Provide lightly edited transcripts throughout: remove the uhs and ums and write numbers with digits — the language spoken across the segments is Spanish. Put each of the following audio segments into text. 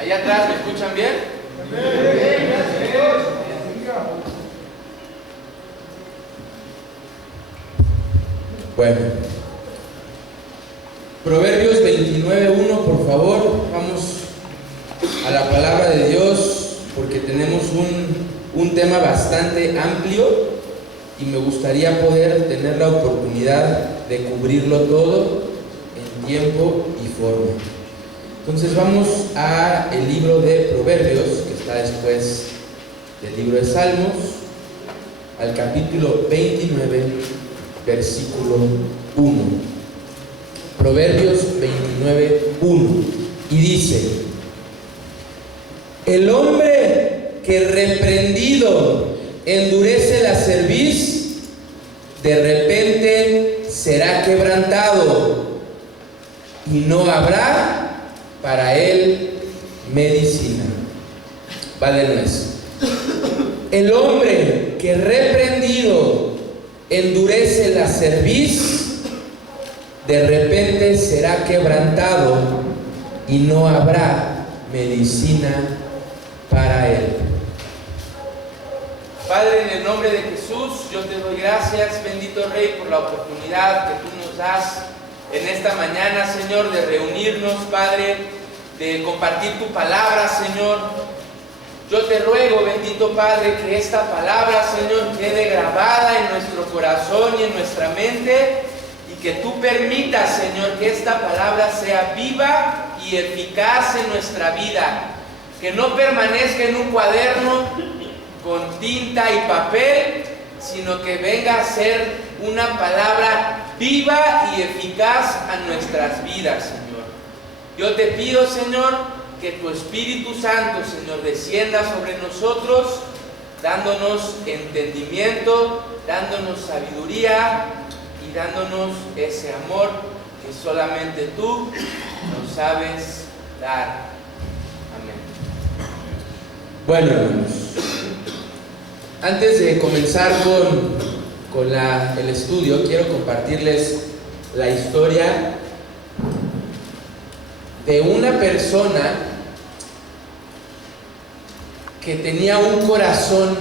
Allá atrás, ¿me escuchan bien? Bueno, Proverbios 29:1, por favor, vamos a la palabra de Dios, porque tenemos un tema bastante amplio y me gustaría poder tener la oportunidad de cubrirlo todo en tiempo y forma. Entonces vamos a el libro de Proverbios, que está después del libro de Salmos, al capítulo 29, versículo 1. Proverbios 29:1. Y dice: el hombre que reprendido endurece la cerviz, de repente será quebrantado, y no habrá para él medicina. Va de nuez. El hombre que reprendido endurece la cerviz, de repente será quebrantado, y no habrá medicina para él. Padre, en el nombre de Jesús, yo te doy gracias, bendito Rey, por la oportunidad que tú nos das en esta mañana, Señor, de reunirnos, Padre, de compartir tu palabra, Señor. Yo te ruego, bendito Padre, que esta palabra, Señor, quede grabada en nuestro corazón y en nuestra mente, y que tú permitas, Señor, que esta palabra sea viva y eficaz en nuestra vida, que no permanezca en un cuaderno con tinta y papel, sino que venga a ser una palabra viva y eficaz a nuestras vidas, Señor. Yo te pido, Señor, que tu Espíritu Santo, Señor, descienda sobre nosotros, dándonos entendimiento, dándonos sabiduría y dándonos ese amor que solamente tú nos sabes dar. Amén. Bueno, hermanos, antes de comenzar con el estudio, quiero compartirles la historia de una persona que tenía un corazón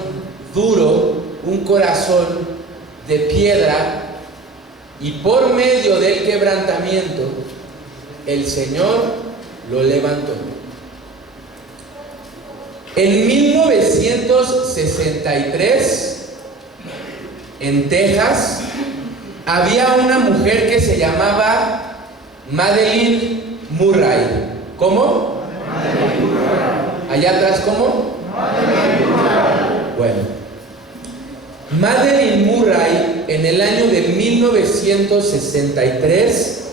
duro, un corazón de piedra, y por medio del quebrantamiento el Señor lo levantó. En 1963, en Texas, había una mujer que se llamaba Madeleine Murray. ¿Cómo? Madeleine Murray. Allá atrás, ¿cómo? Madeleine Murray. Bueno, Madeleine Murray, en el año de 1963,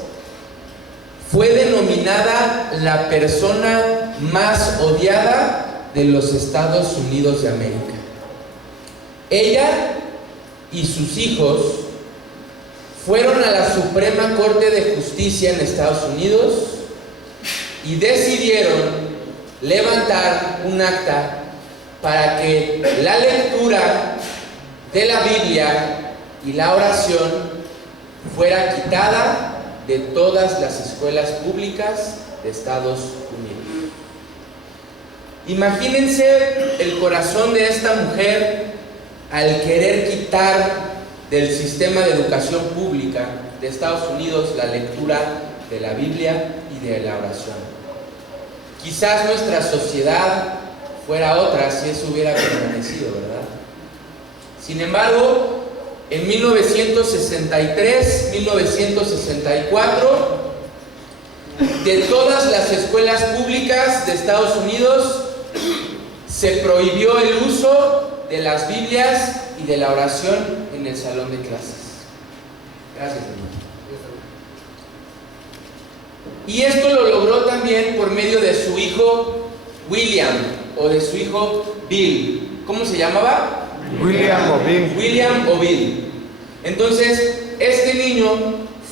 fue denominada la persona más odiada de los Estados Unidos de América. Ella y sus hijos fueron a la Suprema Corte de Justicia en Estados Unidos y decidieron levantar un acta para que la lectura de la Biblia y la oración fuera quitada de todas las escuelas públicas de Estados Unidos. Imagínense el corazón de esta mujer al querer quitar del sistema de educación pública de Estados Unidos la lectura de la Biblia y de la oración. Quizás nuestra sociedad fuera otra si eso hubiera permanecido, ¿verdad? Sin embargo, en 1963, 1964, de todas las escuelas públicas de Estados Unidos se prohibió el uso de las Biblias y de la oración en el salón de clases. Gracias, hermano. Y esto lo logró también por medio de su hijo William, o de su hijo Bill. ¿Cómo se llamaba? William o Bill. William o Bill. Entonces, este niño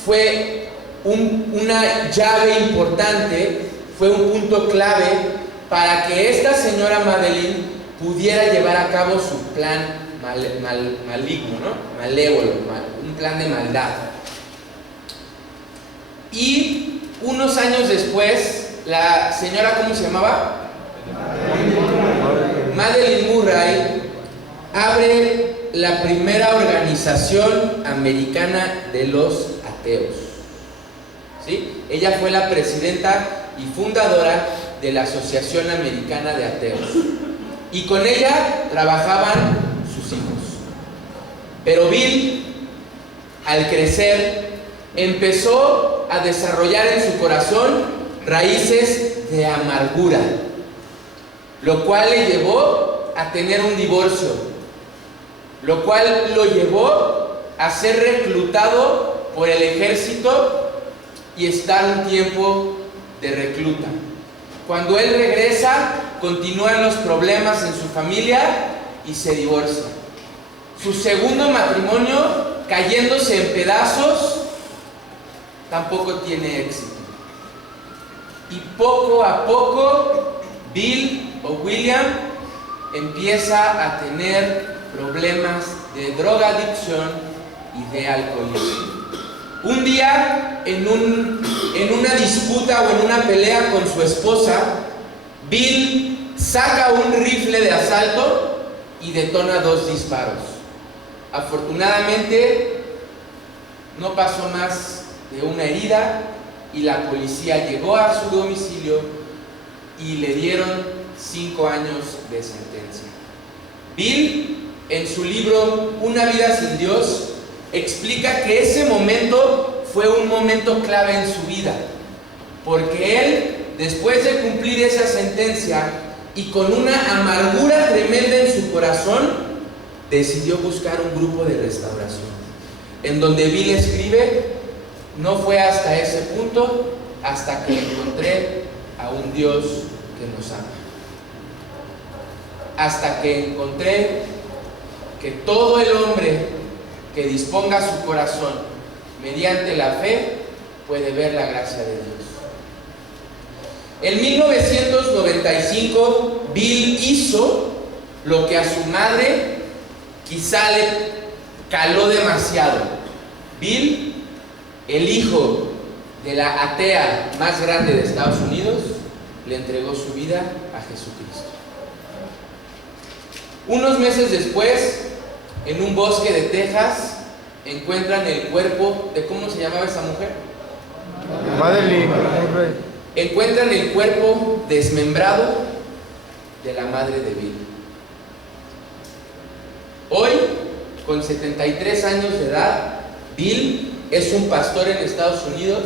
fue una llave importante, fue un punto clave para que esta señora Madeleine pudiera llevar a cabo su plan maligno, ¿no? Malévolo, un plan de maldad. Y unos años después, la señora, ¿cómo se llamaba? Madeleine Murray abre la primera organización americana de los ateos. ¿Sí? Ella fue la presidenta y fundadora de la Asociación Americana de Ateos. Y con ella trabajaban sus hijos. Pero Bill, al crecer, empezó a desarrollar en su corazón raíces de amargura, lo cual le llevó a tener un divorcio, lo cual lo llevó a ser reclutado por el ejército y estar un tiempo de recluta. Cuando él regresa, continúan los problemas en su familia y se divorcia. Su segundo matrimonio, cayéndose en pedazos, tampoco tiene éxito. Y poco a poco, Bill o William empieza a tener problemas de drogadicción y de alcoholismo. Un día, en una disputa o en una pelea con su esposa, Bill saca un rifle de asalto y detona 2 disparos. Afortunadamente, no pasó más de una herida y la policía llegó a su domicilio y le dieron 5 años de sentencia. Bill, en su libro Una vida sin Dios, explica que ese momento fue un momento clave en su vida, porque él, después de cumplir esa sentencia y con una amargura tremenda en su corazón, decidió buscar un grupo de restauración, en donde Bill escribe: no fue hasta ese punto hasta que encontré a un Dios que nos ama, hasta que encontré que todo el hombre que disponga su corazón mediante la fe puede ver la gracia de Dios. En 1995, Bill hizo lo que a su madre quizá le caló demasiado. Bill, el hijo de la atea más grande de Estados Unidos, le entregó su vida a Jesucristo. Unos meses después, en un bosque de Texas, encuentran el cuerpo de, ¿cómo se llamaba esa mujer? Madeleine. Encuentran el cuerpo desmembrado de la madre de Bill. Hoy, con 73 años de edad, Bill es un pastor en Estados Unidos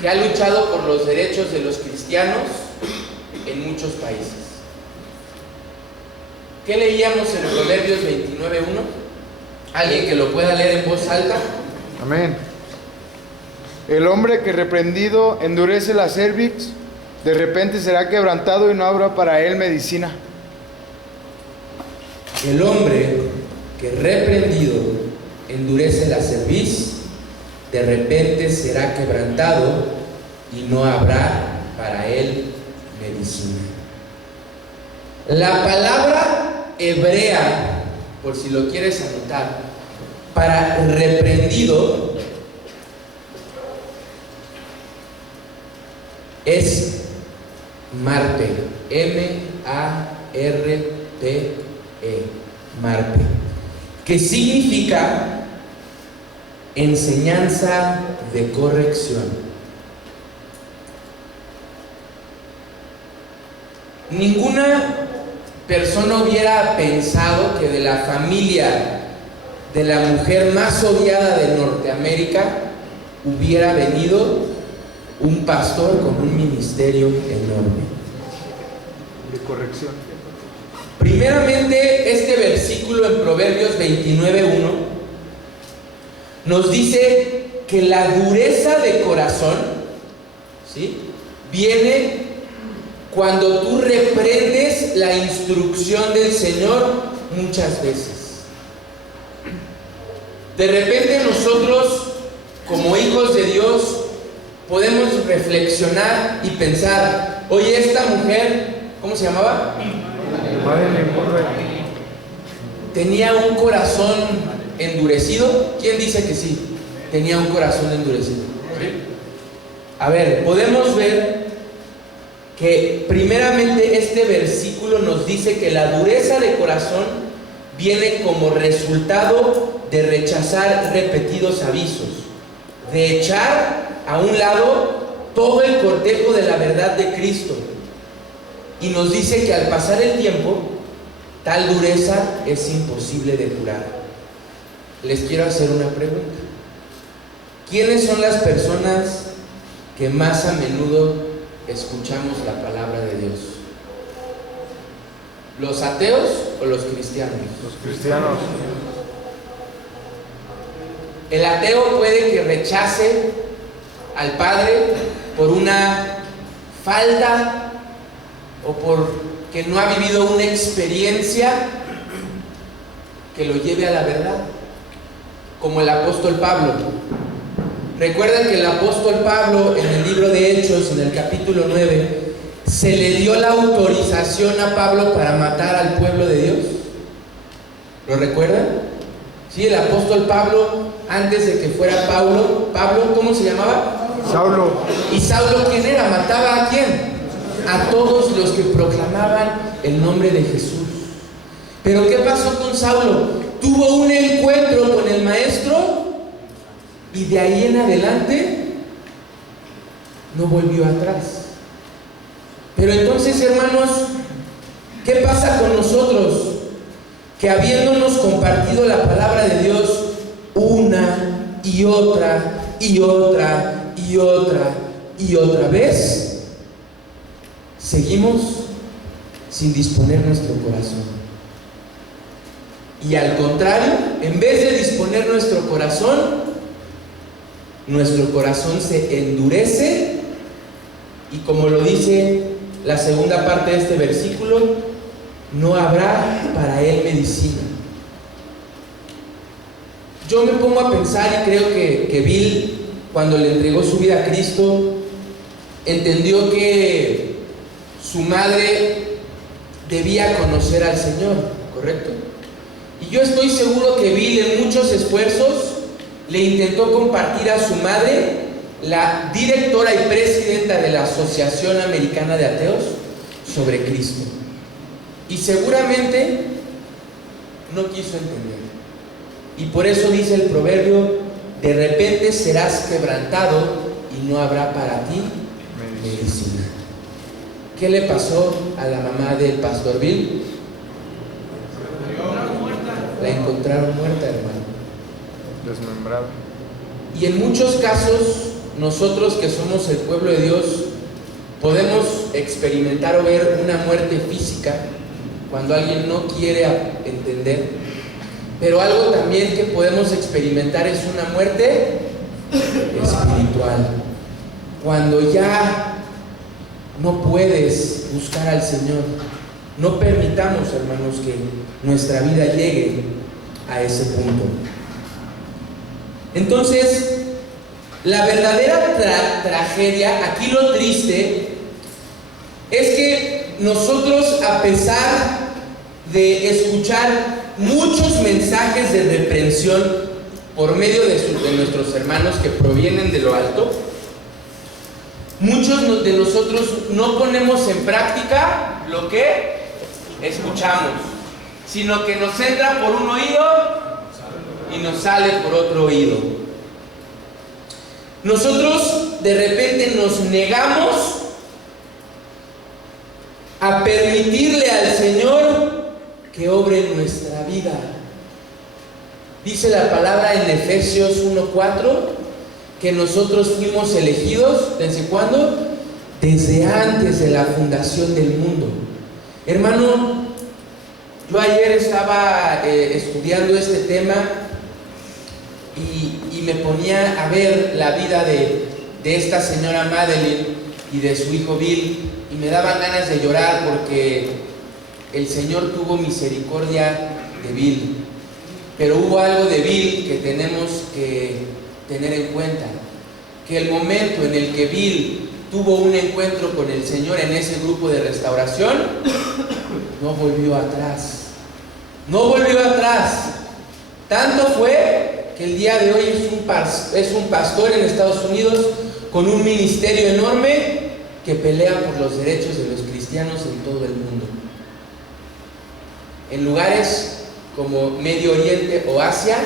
que ha luchado por los derechos de los cristianos en muchos países. ¿Qué leíamos en Proverbios 29:1? ¿Alguien que lo pueda leer en voz alta? Amén. El hombre que reprendido endurece la cerviz, de repente será quebrantado y no habrá para él medicina. El hombre que reprendido endurece la cerviz, de repente será quebrantado y no habrá para él medicina. La palabra hebrea, por si lo quieres anotar, para reprendido es marpe, M-A-R-P-E, marpe, que significa enseñanza de corrección. Ninguna persona hubiera pensado que de la familia de la mujer más odiada de Norteamérica hubiera venido un pastor con un ministerio enorme De corrección. Primeramente, este versículo en Proverbios 29:1 nos dice que la dureza de corazón, ¿sí?, viene cuando tú reprendes la instrucción del Señor muchas veces. De repente nosotros, como hijos de Dios, podemos reflexionar y pensar: oye, esta mujer, ¿cómo se llamaba? ¿Tenía un corazón endurecido? ¿Quién dice que sí? Tenía un corazón endurecido. ¿Sí? A ver, podemos ver que primeramente este versículo nos dice que la dureza de corazón viene como resultado de rechazar repetidos avisos, de echar a un lado todo el cortejo de la verdad de Cristo. Y nos dice que al pasar el tiempo, tal dureza es imposible de curar. Les quiero hacer una pregunta. ¿Quiénes son las personas que más a menudo escuchamos la palabra de Dios? ¿Los ateos o los cristianos? Los cristianos. El ateo puede que rechace al Padre por una falta o porque no ha vivido una experiencia que lo lleve a la verdad, como el apóstol Pablo. Recuerden que el apóstol Pablo en el libro de Hechos, en el capítulo 9, se le dio la autorización a Pablo para matar al pueblo de Dios. ¿Lo recuerdan? Sí, el apóstol Pablo, antes de que fuera Pablo, ¿cómo se llamaba? Saulo. ¿Y Saulo quién era? ¿Mataba a quién? A todos los que proclamaban el nombre de Jesús. Pero ¿qué pasó con Saulo? Tuvo un encuentro con el maestro y de ahí en adelante no volvió atrás. Pero entonces, hermanos, ¿qué pasa con nosotros? Que habiéndonos compartido la palabra de Dios una y otra y otra y otra y otra vez, seguimos sin disponer nuestro corazón. Y al contrario, en vez de disponer nuestro corazón se endurece, y como lo dice la segunda parte de este versículo, no habrá para él medicina. Yo me pongo a pensar y creo que Bill, cuando le entregó su vida a Cristo, entendió que su madre debía conocer al Señor, ¿correcto? Y yo estoy seguro que Bill en muchos esfuerzos le intentó compartir a su madre, la directora y presidenta de la Asociación Americana de Ateos, sobre Cristo. Y seguramente no quiso entender. Y por eso dice el proverbio: de repente serás quebrantado y no habrá para ti medicina. ¿Qué le pasó a la mamá del pastor Bill? La encontraron muerta, hermano. Desmembrado. Y en muchos casos, nosotros que somos el pueblo de Dios, podemos experimentar o ver una muerte física cuando alguien no quiere entender, pero algo también que podemos experimentar es una muerte espiritual, cuando ya no puedes buscar al Señor. No permitamos, hermanos, que nuestra vida llegue a ese punto. Entonces, la verdadera tragedia, aquí lo triste, es que nosotros, a pesar de escuchar muchos mensajes de reprensión por medio de nuestros hermanos que provienen de lo alto, muchos de nosotros no ponemos en práctica lo que escuchamos, sino que nos entra por un oído y nos sale por otro oído. Nosotros de repente nos negamos a permitirle al Señor que obre en nuestra vida. Dice la palabra en Efesios 1:4 que nosotros fuimos elegidos, ¿desde cuándo? Desde antes de la fundación del mundo. Hermano, yo ayer estaba estudiando este tema y me ponía a ver la vida de esta señora Madeline y de su hijo Bill, y me daban ganas de llorar porque el Señor tuvo misericordia de Bill. Pero hubo algo de Bill que tenemos que tener en cuenta, que el momento en el que Bill tuvo un encuentro con el Señor en ese grupo de restauración, no volvió atrás. No volvió atrás. Tanto fue que el día de hoy es un pastor en Estados Unidos con un ministerio enorme que pelea por los derechos de los cristianos en todo el mundo. En lugares como Medio Oriente o Asia,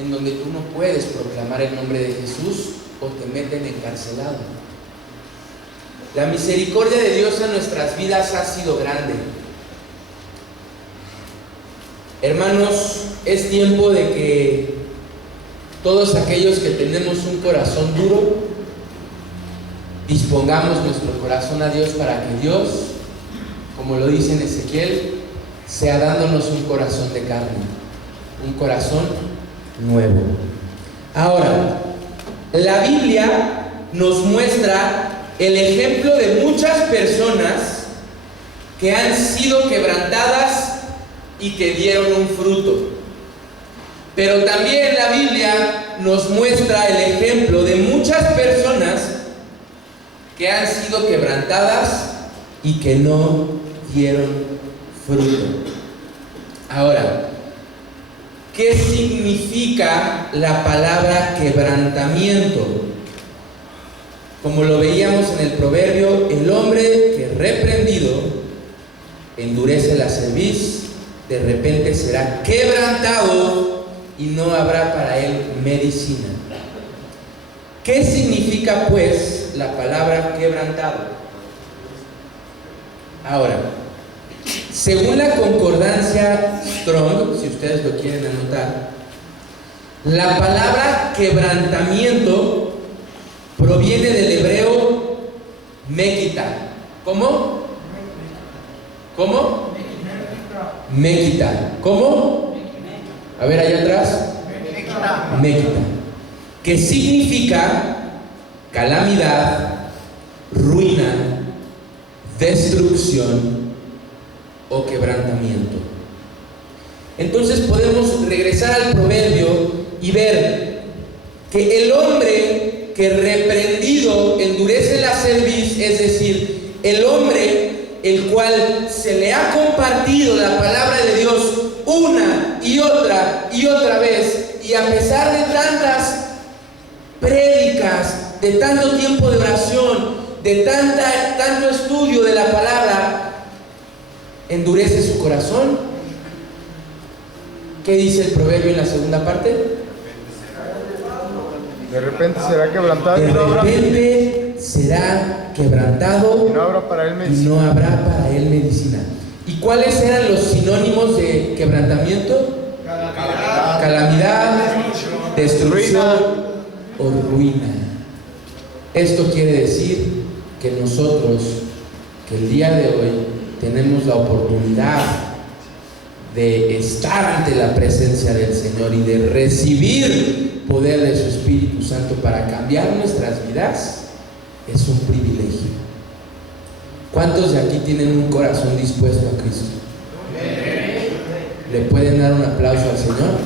en donde tú no puedes proclamar el nombre de Jesús o te meten encarcelado. La misericordia de Dios en nuestras vidas ha sido grande. Hermanos, es tiempo de que todos aquellos que tenemos un corazón duro, dispongamos nuestro corazón a Dios para que Dios, como lo dice en Ezequiel, sea dándonos un corazón de carne, un corazón nuevo. Ahora, la Biblia nos muestra el ejemplo de muchas personas que han sido quebrantadas y que dieron un fruto. Pero también la Biblia nos muestra el ejemplo de muchas personas que han sido quebrantadas y que no dieron fruto. Ahora, ¿qué significa la palabra quebrantamiento? Como lo veíamos en el proverbio, el hombre que reprendido endurece la cerviz, de repente será quebrantado y no habrá para él medicina. ¿Qué significa pues la palabra quebrantado? Ahora, según la concordancia Strong, si ustedes lo quieren anotar, la palabra quebrantamiento proviene del hebreo mekita. ¿Cómo? ¿Cómo? Mekita. ¿Cómo? A ver, allá atrás. Mekita. Que significa calamidad, ruina, destrucción o quebrantamiento. Entonces podemos regresar al proverbio y ver que el hombre que reprendido endurece la cerviz, es decir, el hombre el cual se le ha compartido la palabra de Dios una y otra vez, y a pesar de tantas prédicas, de tanto tiempo de oración, de tanto estudio de la palabra, endurece su corazón. ¿Qué dice el proverbio en la segunda parte? De repente será quebrantado De repente será quebrantado y no habrá para él y medicina. no habrá para él medicina. ¿Y cuáles eran los sinónimos de quebrantamiento? Calamidad, destrucción o ruina. Esto quiere decir que nosotros, que el día de hoy tenemos la oportunidad de estar ante la presencia del Señor y de recibir poder de su Espíritu Santo para cambiar nuestras vidas, es un privilegio. ¿Cuántos de aquí tienen un corazón dispuesto a Cristo? ¿Le pueden dar un aplauso al Señor?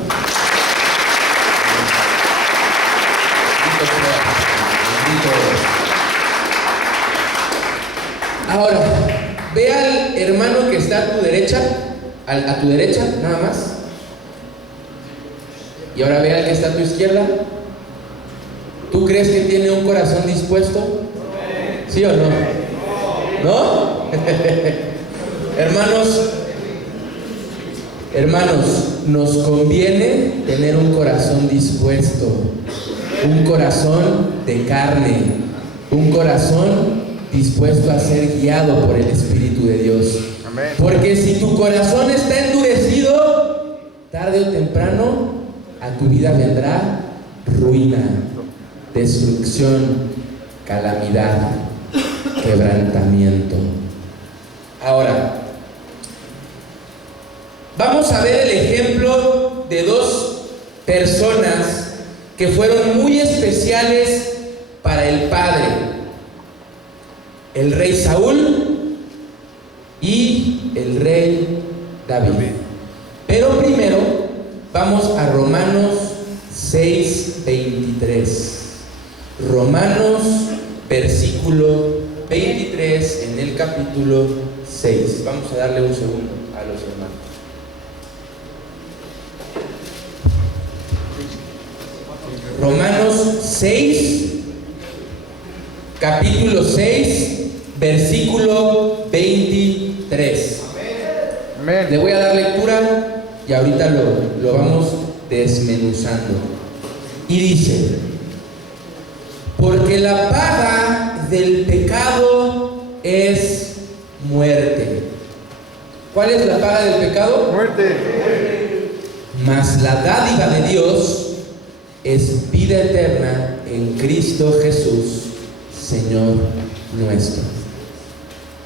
Ahora, ve al hermano que está a tu derecha, a tu derecha, nada más. Y ahora ve al que está a tu izquierda. ¿Tú crees que tiene un corazón dispuesto? ¿Sí o no? ¿No? Hermanos, nos conviene tener un corazón dispuesto, un corazón de carne, un corazón dispuesto a ser guiado por el Espíritu de Dios. Amén. Porque si tu corazón está endurecido, tarde o temprano a tu vida vendrá ruina, destrucción, calamidad, quebrantamiento. Ahora, vamos a ver el ejemplo de dos personas que fueron muy especiales para el Padre: el rey Saúl y el rey David. Pero primero vamos a Romanos 6:23. Romanos versículo 23 en el capítulo 6. Vamos a darle un segundo a los hermanos. Romanos 6, capítulo 6, versículo 23. Amén. Le voy a dar lectura y ahorita lo vamos desmenuzando. Y dice: porque la paga del pecado es muerte. ¿Cuál es la paga del pecado? Muerte. Mas la dádiva de Dios es vida eterna en Cristo Jesús, Señor nuestro.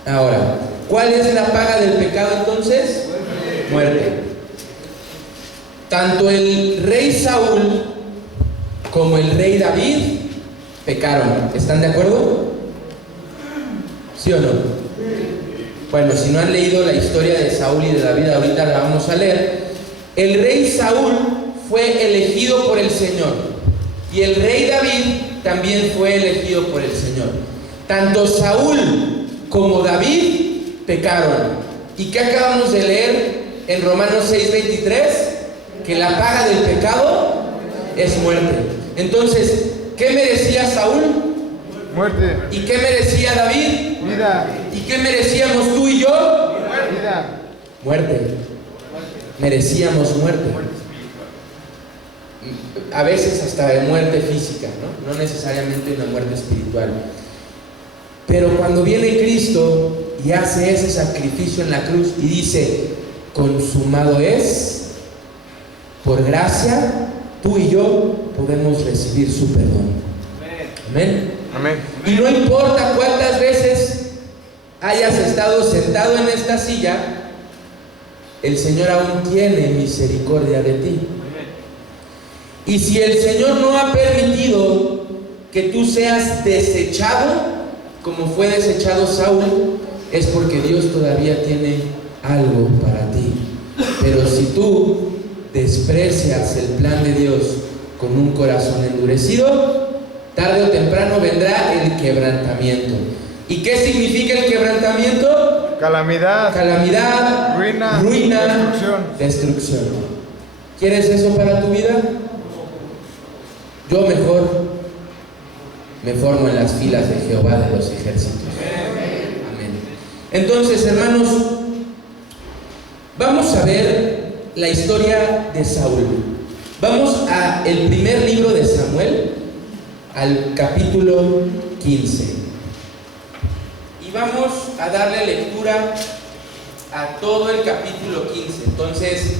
Ahora, ¿cuál es la paga del pecado entonces? Muerte. Tanto el rey Saúl como el rey David pecaron. ¿Están de acuerdo? ¿Sí o no? Bueno, si no han leído la historia de Saúl y de David, ahorita la vamos a leer. El rey Saúl fue elegido por el Señor y el rey David también fue elegido por el Señor. Tanto Saúl como David pecaron. ¿Y qué acabamos de leer en Romanos 6:23? Que la paga del pecado es muerte. Entonces, ¿qué merecía Saúl? Muerte. ¿Y qué merecía David? Vida. ¿Y qué merecíamos tú y yo? Vida. Muerte. Merecíamos muerte. A veces hasta de muerte física, ¿no? No necesariamente una muerte espiritual. Pero cuando viene Cristo y hace ese sacrificio en la cruz y dice: consumado es, por gracia, tú y yo podemos recibir su perdón. Amén. Amén. Y no importa cuántas veces hayas estado sentado en esta silla, el Señor aún tiene misericordia de ti. Y si el Señor no ha permitido que tú seas desechado, como fue desechado Saúl, es porque Dios todavía tiene algo para ti. Pero si tú desprecias el plan de Dios con un corazón endurecido, tarde o temprano vendrá el quebrantamiento. ¿Y qué significa el quebrantamiento? Calamidad. Calamidad, ruina, destrucción. ¿Quieres eso para tu vida? Yo mejor me formo en las filas de Jehová de los ejércitos. Amén. Entonces, hermanos, vamos a ver la historia de Saúl. Vamos a el primer libro de Samuel, al capítulo 15. Y vamos a darle lectura a todo el capítulo 15. Entonces,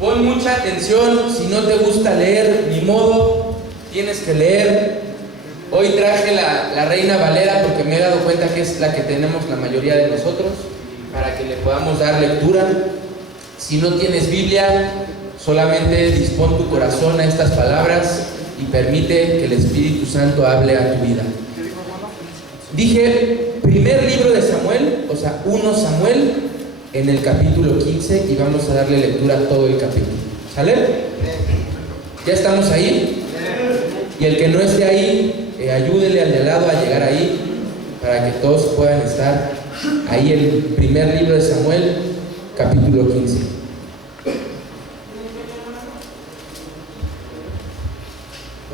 pon mucha atención. Si no te gusta leer, ni modo, tienes que leer. Hoy traje la Reina Valera porque me he dado cuenta que es la que tenemos la mayoría de nosotros, para que le podamos dar lectura. Si no tienes Biblia, solamente dispón tu corazón a estas palabras y permite que el Espíritu Santo hable a tu vida. Dije, primer libro de Samuel, o sea, 1 Samuel, en el capítulo 15, y vamos a darle lectura a todo el capítulo. ¿Sale? ¿Ya estamos ahí? Y el que no esté ahí, ayúdele al de al lado a llegar ahí, para que todos puedan estar ahí. El primer libro de Samuel, capítulo 15.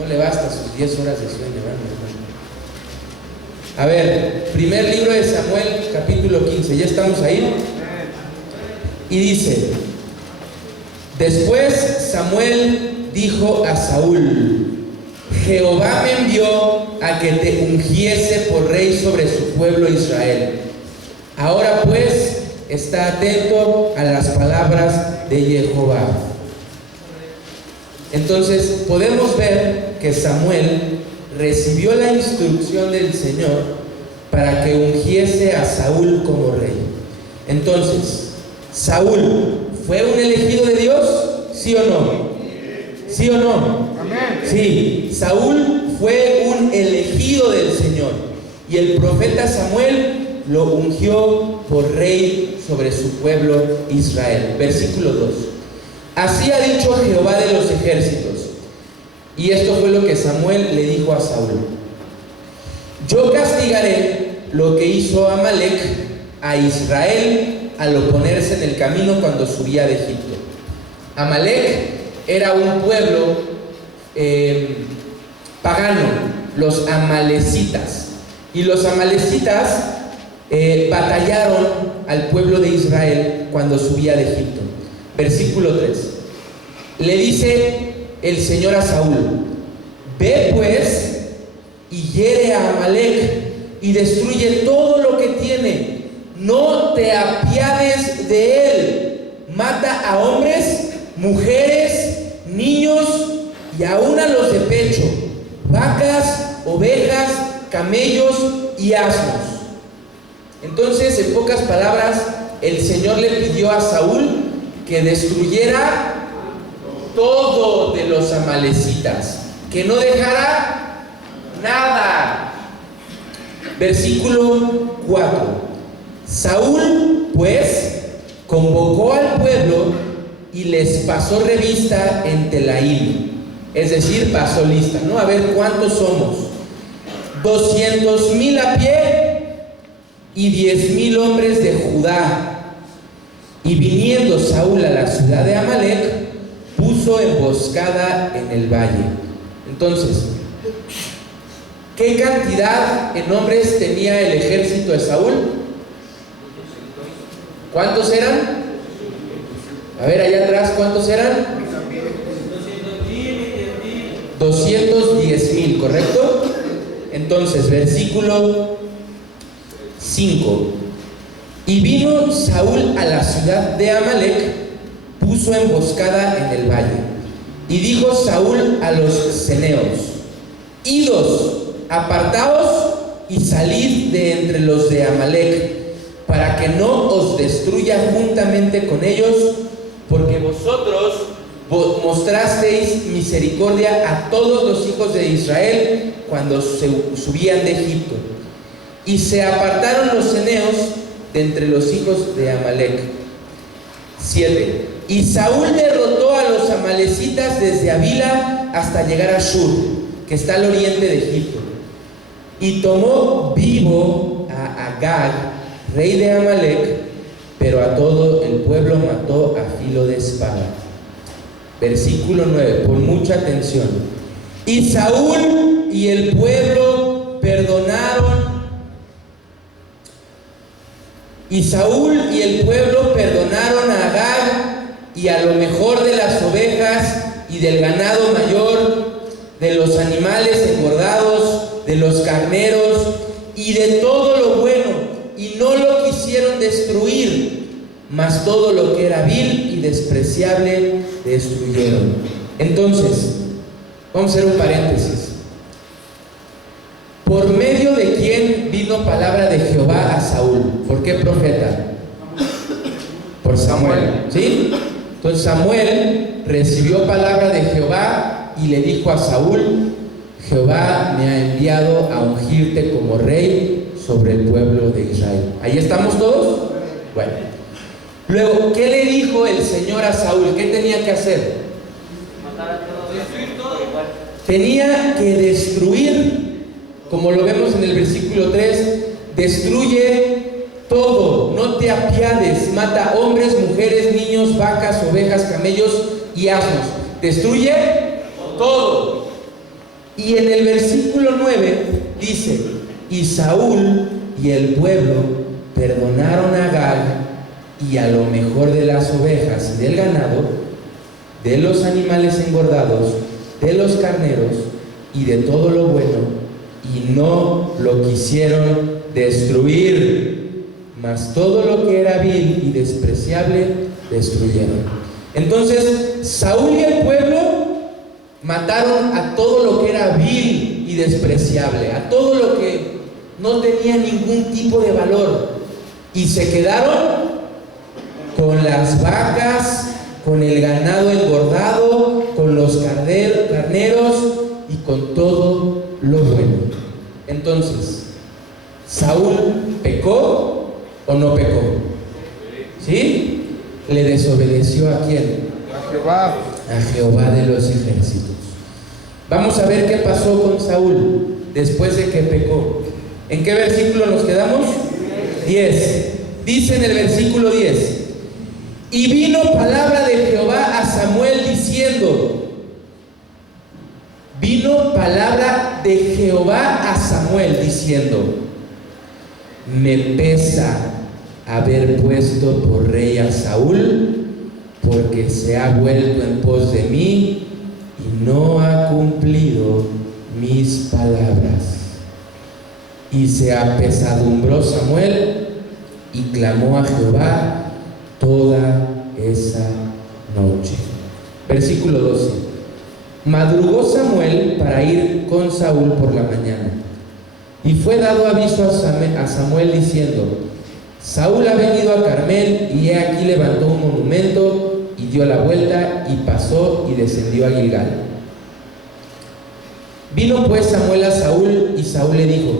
No le basta sus 10 horas de sueño, hermano. A ver, primer libro de Samuel, capítulo 15. ¿Ya estamos ahí? Y dice: después Samuel dijo a Saúl: Jehová me envió a que te ungiese por rey sobre su pueblo Israel. Ahora pues, está atento a las palabras de Jehová. Entonces podemos ver que Samuel recibió la instrucción del Señor para que ungiese a Saúl como rey. Entonces, ¿Saúl fue un elegido de Dios? ¿Sí o no? ¿Sí o no? Amén. Sí, Saúl fue un elegido del Señor y el profeta Samuel lo ungió por rey sobre su pueblo Israel. Versículo 2. Así ha dicho Jehová de los ejércitos. Y esto fue lo que Samuel le dijo a Saúl: yo castigaré lo que hizo Amalec a Israel al oponerse en el camino cuando subía de Egipto. Amalec era un pueblo pagano, los amalecitas. Y los amalecitas batallaron al pueblo de Israel cuando subía de Egipto. Versículo 3. Le dice el Señor a Saúl: ve pues y hiere a Amalec y destruye todo lo que tiene. No te apiades de él. Mata a hombres, mujeres, niños y aún a los de pecho, vacas, ovejas, camellos y asnos. Entonces, en pocas palabras, el Señor le pidió a Saúl que destruyera todo de los amalecitas, que no dejara nada. Versículo 4. Saúl, pues, convocó al pueblo y les pasó revista en Telaim, es decir, pasó lista, ¿no? A ver cuántos somos. 200,000 a pie y 10,000 hombres de Judá. Y viniendo Saúl a la ciudad de Amalec, puso emboscada en el valle. Entonces, ¿qué cantidad en hombres tenía el ejército de Saúl? ¿Cuántos eran? A ver, allá atrás, ¿cuántos eran? 210,000, ¿correcto? Entonces, versículo 5. Y vino Saúl a la ciudad de Amalec, puso emboscada en el valle. Y dijo Saúl a los ceneos: idos, apartaos y salid de entre los de Amalec, para que no os destruya juntamente con ellos, porque vosotros mostrasteis misericordia a todos los hijos de Israel cuando subían de Egipto. Y se apartaron los ceneos de entre los hijos de Amalec. 7. Y Saúl derrotó a los amalecitas desde Avila hasta llegar a Shur, que está al oriente de Egipto. Y tomó vivo a Agag, rey de Amalec, pero a todo el pueblo mató a filo de espada. Versículo 9, pon mucha atención. Y Saúl y el pueblo perdonaron. Y Saúl y el pueblo perdonaron a Agag y a lo mejor de las ovejas y del ganado mayor, de los animales engordados, de los carneros y de todo lo bueno, y no lo quisieron destruir, mas todo lo que era vil y despreciable destruyeron. Entonces, vamos a hacer un paréntesis. ¿Por medio de quién vino palabra de Jehová a Saúl? ¿Por qué profeta? Por Samuel, ¿sí? Entonces Samuel recibió palabra de Jehová y le dijo a Saúl: Jehová me ha enviado a ungirte como rey sobre el pueblo de Israel. ¿Ahí estamos todos? Bueno. Luego, ¿qué le dijo el Señor a Saúl? ¿Qué tenía que hacer? Tenía que destruir, como lo vemos en el versículo 3, destruye todo, no te apiades, mata hombres, mujeres, niños, vacas, ovejas, camellos y asnos. Destruye todo. Y en el versículo 9 dice: y Saúl y el pueblo perdonaron a Agag y a lo mejor de las ovejas y del ganado, de los animales engordados, de los carneros y de todo lo bueno, y no lo quisieron destruir, mas todo lo que era vil y despreciable destruyeron. Entonces Saúl y el pueblo mataron a todo lo que era vil y despreciable, a todo lo que no tenía ningún tipo de valor, y se quedaron con las vacas, con el ganado engordado, con los carneros y con todo lo bueno. Entonces, ¿Saúl pecó o no pecó? ¿Sí? ¿Le desobedeció a quién? A Jehová. A Jehová de los ejércitos. Vamos a ver qué pasó con Saúl después de que pecó. ¿En qué versículo nos quedamos? 10. Dice en el versículo 10: y vino palabra de Jehová a Samuel diciendo, vino palabra de Jehová a Samuel diciendo: me pesa haber puesto por rey a Saúl, porque se ha vuelto en pos de mí y no ha cumplido mis palabras. Y se apesadumbró Samuel y clamó a Jehová toda esa noche. Versículo 12. Madrugó Samuel para ir con Saúl por la mañana, y fue dado aviso a Samuel diciendo: Saúl ha venido a Carmel, y he aquí levantó un monumento, y dio la vuelta, y pasó y descendió a Gilgal. Vino pues Samuel a Saúl, y Saúl le dijo: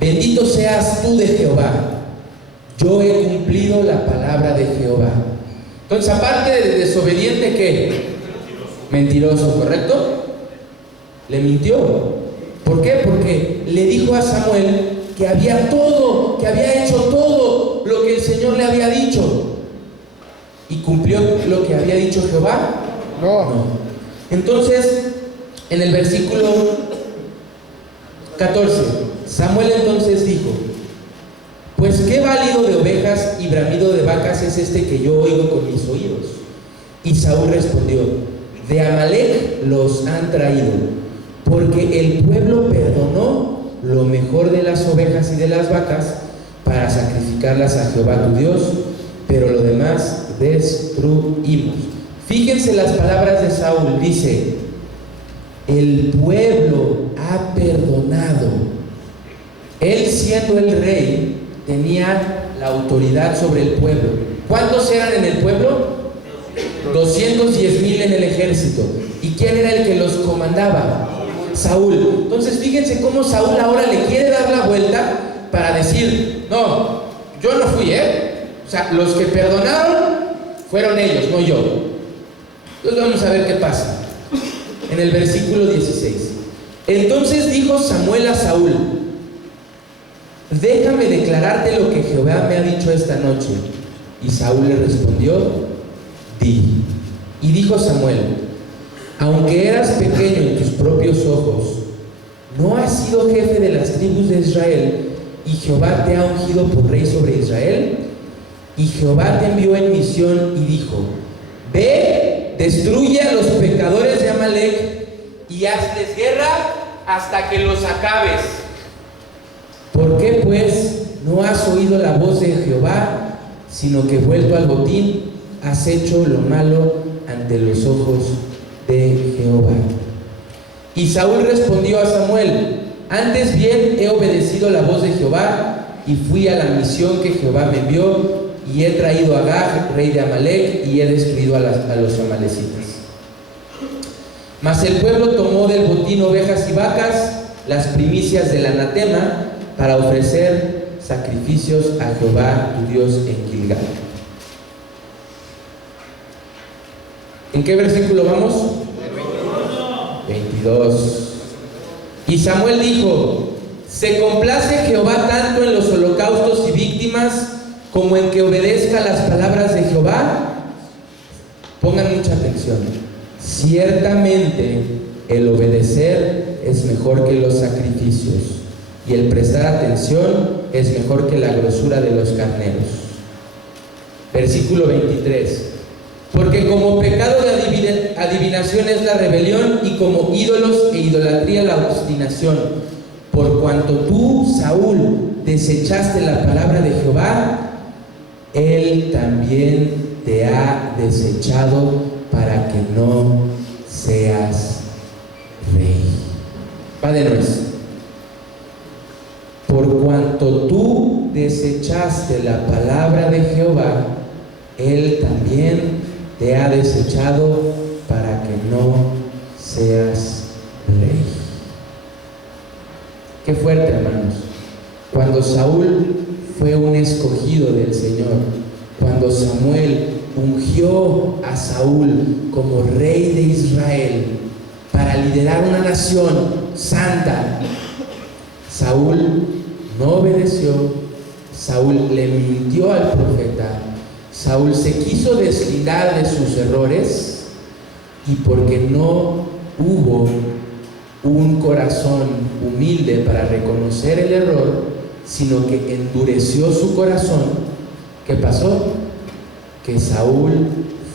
Bendito seas tú de Jehová, yo he cumplido la palabra de Jehová. Entonces, aparte de desobediente, ¿qué? Mentiroso, ¿correcto? Le mintió. ¿Por qué? Porque le dijo a Samuel que había hecho todo lo que el Señor le había dicho. ¿Y cumplió lo que había dicho Jehová? No. Entonces, en el versículo 14, Samuel entonces dijo: Pues qué balido de ovejas y bramido de vacas es este que yo oigo con mis oídos. Y Saúl respondió: De Amalec los han traído, porque el pueblo perdonó lo mejor de las ovejas y de las vacas para sacrificarlas a Jehová tu Dios, pero lo demás destruimos. Fíjense las palabras de Saúl, dice: el pueblo ha perdonado. Él, siendo el rey, tenía la autoridad sobre el pueblo. ¿Cuántos eran en el pueblo? 210,000 en el ejército. ¿Y quién era el que los comandaba? Saúl. Entonces fíjense cómo Saúl ahora le quiere dar la vuelta para decir: no, yo no fui, o sea, los que perdonaron fueron ellos, no yo. Entonces vamos a ver qué pasa. En el versículo 16. Entonces dijo Samuel a Saúl: déjame declararte lo que Jehová me ha dicho esta noche. Y Saúl le respondió: di. Y dijo Samuel: aunque eras pequeño en tus propios ojos, ¿no has sido jefe de las tribus de Israel, y Jehová te ha ungido por rey sobre Israel? Y Jehová te envió en misión y dijo: ve, destruye a los pecadores de Amalec y hazles guerra hasta que los acabes. ¿Por qué pues no has oído la voz de Jehová, sino que vuelto al botín has hecho lo malo ante los ojos de Jehová? Y Saúl respondió a Samuel: antes bien he obedecido la voz de Jehová y fui a la misión que Jehová me envió, y he traído a Agag, rey de Amalec, y he destruido a los amalecitas. Mas el pueblo tomó del botín ovejas y vacas, las primicias del anatema, para ofrecer sacrificios a Jehová tu Dios en Gilgal. ¿En qué versículo vamos? 22. Y Samuel dijo: ¿se complace Jehová tanto en los holocaustos y víctimas como en que obedezca las palabras de Jehová? Pongan mucha atención. Ciertamente el obedecer es mejor que los sacrificios, y el prestar atención es mejor que la grosura de los carneros. Versículo 23. Porque como pecado de adivinación es la rebelión, y como ídolos e idolatría la obstinación. Por cuanto tú, Saúl, desechaste la palabra de Jehová, él también te ha desechado para que no seas rey. Va de nuevo. Por cuanto tú desechaste la palabra de Jehová, él también te ha desechado para que no seas rey. Qué fuerte, hermanos. Cuando Saúl fue un escogido del Señor, cuando Samuel ungió a Saúl como rey de Israel para liderar una nación santa, Saúl no obedeció, Saúl le mintió al profeta, Saúl se quiso deslindar de sus errores, y porque no hubo un corazón humilde para reconocer el error, sino que endureció su corazón. ¿Qué pasó? Que Saúl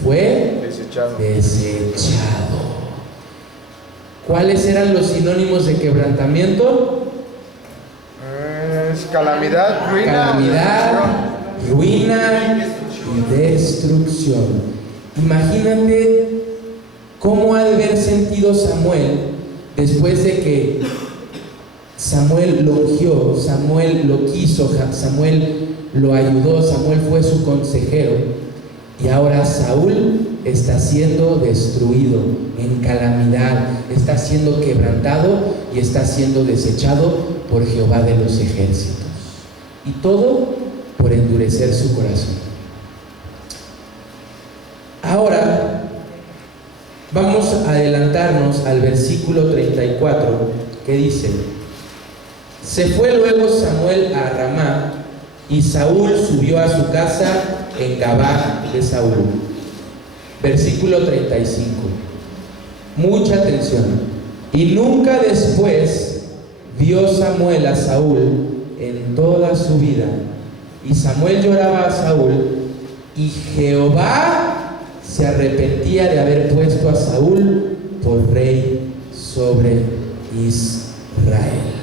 fue desechado. ¿Cuáles eran los sinónimos de quebrantamiento? Calamidad, ruina y destrucción. Imagínate cómo ha de haber sentido Samuel después de que Samuel lo ungió, Samuel lo quiso, Samuel lo ayudó, Samuel fue su consejero, y ahora Saúl está siendo destruido en calamidad, está siendo quebrantado y está siendo desechado por Jehová de los ejércitos. Y todo por endurecer su corazón. Ahora vamos a adelantarnos al versículo 34, que dice: se fue luego Samuel a Ramá, y Saúl subió a su casa en Gabá de Saúl. Versículo 35. Mucha atención. Y nunca después vio Samuel a Saúl en toda su vida. Y Samuel lloraba a Saúl, y Jehová se arrepentía de haber puesto a Saúl por rey sobre Israel.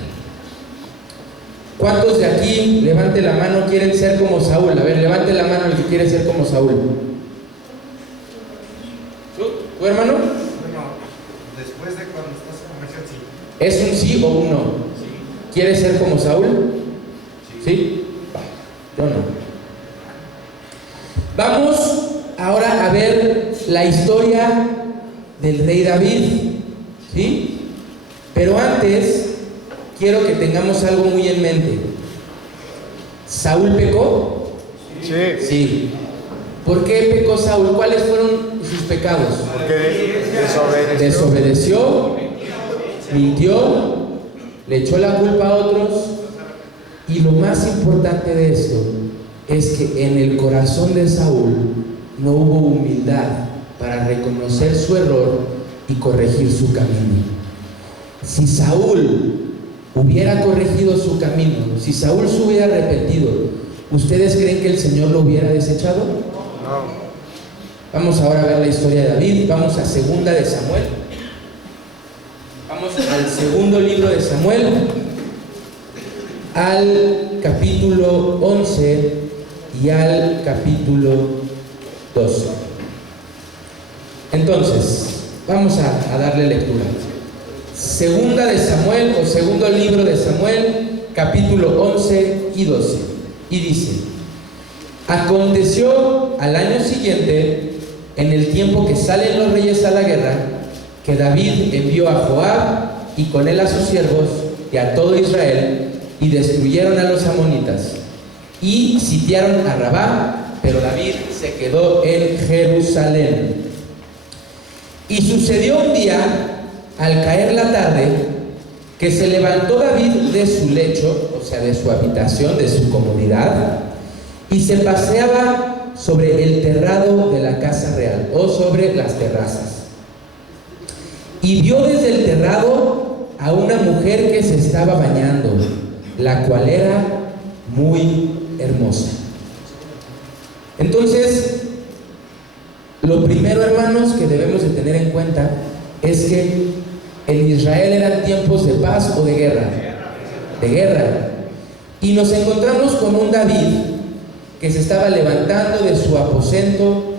¿Cuántos de aquí, levante la mano, quieren ser como Saúl? A ver, levante la mano el que quiere ser como Saúl. ¿Tu hermano? Bueno, después de cuando estás en conversión, sí. ¿Es un sí o un no? Sí. ¿Quieres ser como Saúl? Sí. ¿Sí? Yo no. Vamos ahora a ver la historia del rey David, ¿sí? Pero antes quiero que tengamos algo muy en mente. ¿Saúl pecó? Sí. Sí. ¿Por qué pecó Saúl? ¿Cuáles fueron sus pecados? Porque Desobedeció, mintió, le echó la culpa a otros, y lo más importante de esto es que en el corazón de Saúl no hubo humildad para reconocer su error y corregir su camino. Si Saúl hubiera corregido su camino, si Saúl se hubiera arrepentido, ¿ustedes creen que el Señor lo hubiera desechado? No. Vamos ahora a ver la historia de David. Vamos a segunda de Samuel. Vamos al segundo libro de Samuel, al capítulo 11 y al capítulo 12. Entonces, vamos a darle lectura. Segunda de Samuel, o segundo libro de Samuel, capítulo 11 y 12. Y dice: aconteció al año siguiente, en el tiempo que salen los reyes a la guerra, que David envió a Joab y con él a sus siervos y a todo Israel, y destruyeron a los amonitas y sitiaron a Rabá, pero David se quedó en Jerusalén. Y sucedió un día, al caer la tarde, que se levantó David de su lecho, o sea, de su habitación, de su comodidad, y se paseaba sobre el terrado de la casa real, o sobre las terrazas. Y vio desde el terrado a una mujer que se estaba bañando, la cual era muy hermosa. Entonces, lo primero, hermanos, que debemos de tener en cuenta es que en Israel eran tiempos de paz o de guerra. De guerra. Y nos encontramos con un David que se estaba levantando de su aposento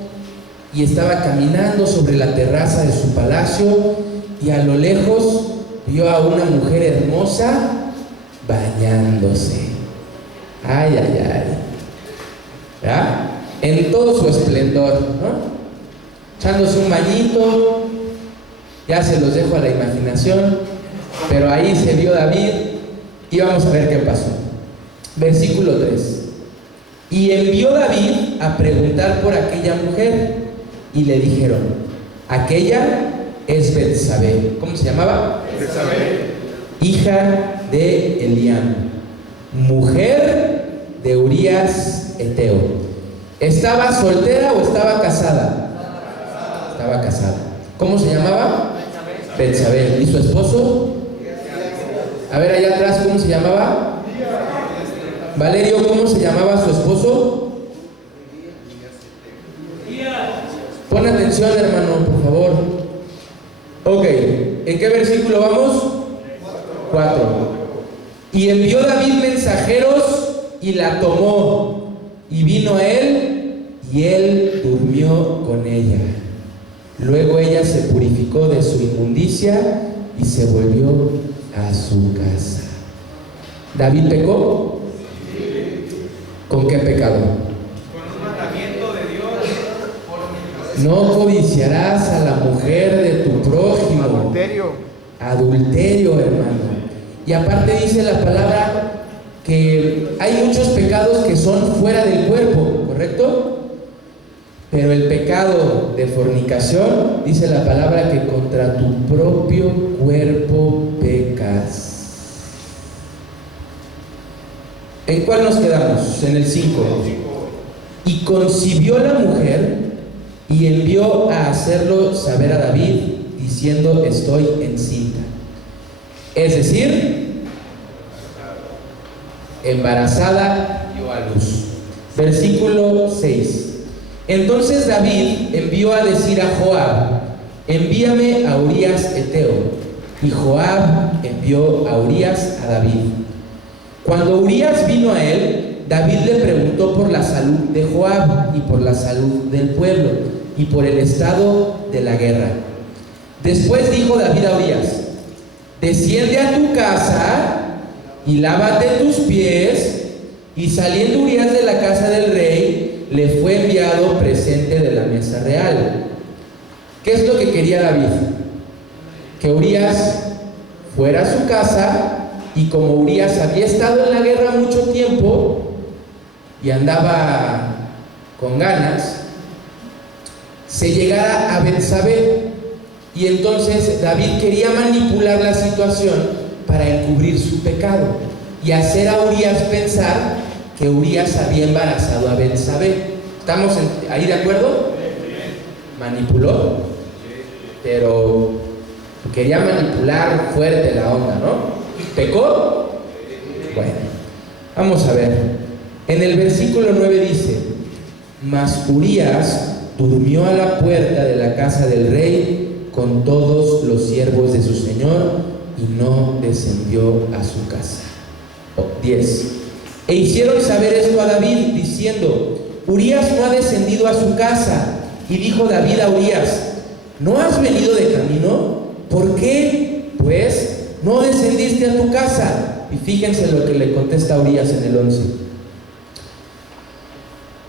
y estaba caminando sobre la terraza de su palacio, y a lo lejos vio a una mujer hermosa bañándose. Ay, ay, ay. ¿Verdad? En todo su esplendor, ¿no? Echándose un bañito. Ya se los dejo a la imaginación, pero ahí se vio David, y vamos a ver qué pasó. Versículo 3. Y envió David a preguntar por aquella mujer, y le dijeron: aquella es Betsabé. ¿Cómo se llamaba? Betsabé, hija de Eliam, mujer de Urías Eteo. ¿Estaba soltera o estaba casada? Estaba casada. ¿Cómo se llamaba? Betsabé. ¿Y su esposo? A ver, allá atrás, ¿cómo se llamaba? Valerio, ¿cómo se llamaba su esposo? Pon atención, hermano, por favor. Ok, ¿en qué versículo vamos? 4. Y envió David mensajeros y la tomó, y vino a él, y él durmió con ella. Luego ella se purificó de su inmundicia y se volvió a su casa. ¿David pecó? ¿Con qué pecado? Con un mandamiento de Dios. No codiciarás a la mujer de tu prójimo. Adulterio. Adulterio, hermano. Y aparte dice la palabra que hay muchos pecados que son fuera del cuerpo, ¿correcto? Pero el pecado de fornicación, dice la palabra que contra tu propio cuerpo pecas. ¿En cuál nos quedamos? En el 5. Y concibió la mujer y envió a hacerlo saber a David, diciendo: estoy encinta. Es decir, embarazada dio a luz. Versículo 6. Entonces David envió a decir a Joab: envíame a Urías Eteo. Y Joab envió a Urías a David. Cuando Urías vino a él, David le preguntó por la salud de Joab y por la salud del pueblo y por el estado de la guerra. Después dijo David a Urías: desciende a tu casa y lávate tus pies. Y saliendo Urías de la casa del rey, le fue enviado presente de la mesa real. ¿Qué es lo que quería David? Que Urías fuera a su casa, y como Urías había estado en la guerra mucho tiempo y andaba con ganas, se llegara a Betsabé. Y entonces David quería manipular la situación para encubrir su pecado y hacer a Urías pensar que Urías había embarazado a Betsabé. ¿Estamos ahí de acuerdo? Manipuló, pero quería manipular fuerte la onda, ¿no? ¿Pecó? Bueno, vamos a ver. En el versículo 9 dice: mas Urías durmió a la puerta de la casa del rey con todos los siervos de su señor y no descendió a su casa. 10. E hicieron saber esto a David, diciendo: Urías no ha descendido a su casa. Y dijo David a Urías: ¿no has venido de camino? ¿Por qué, pues, no descendiste a tu casa? Y fíjense lo que le contesta Urías en el 11.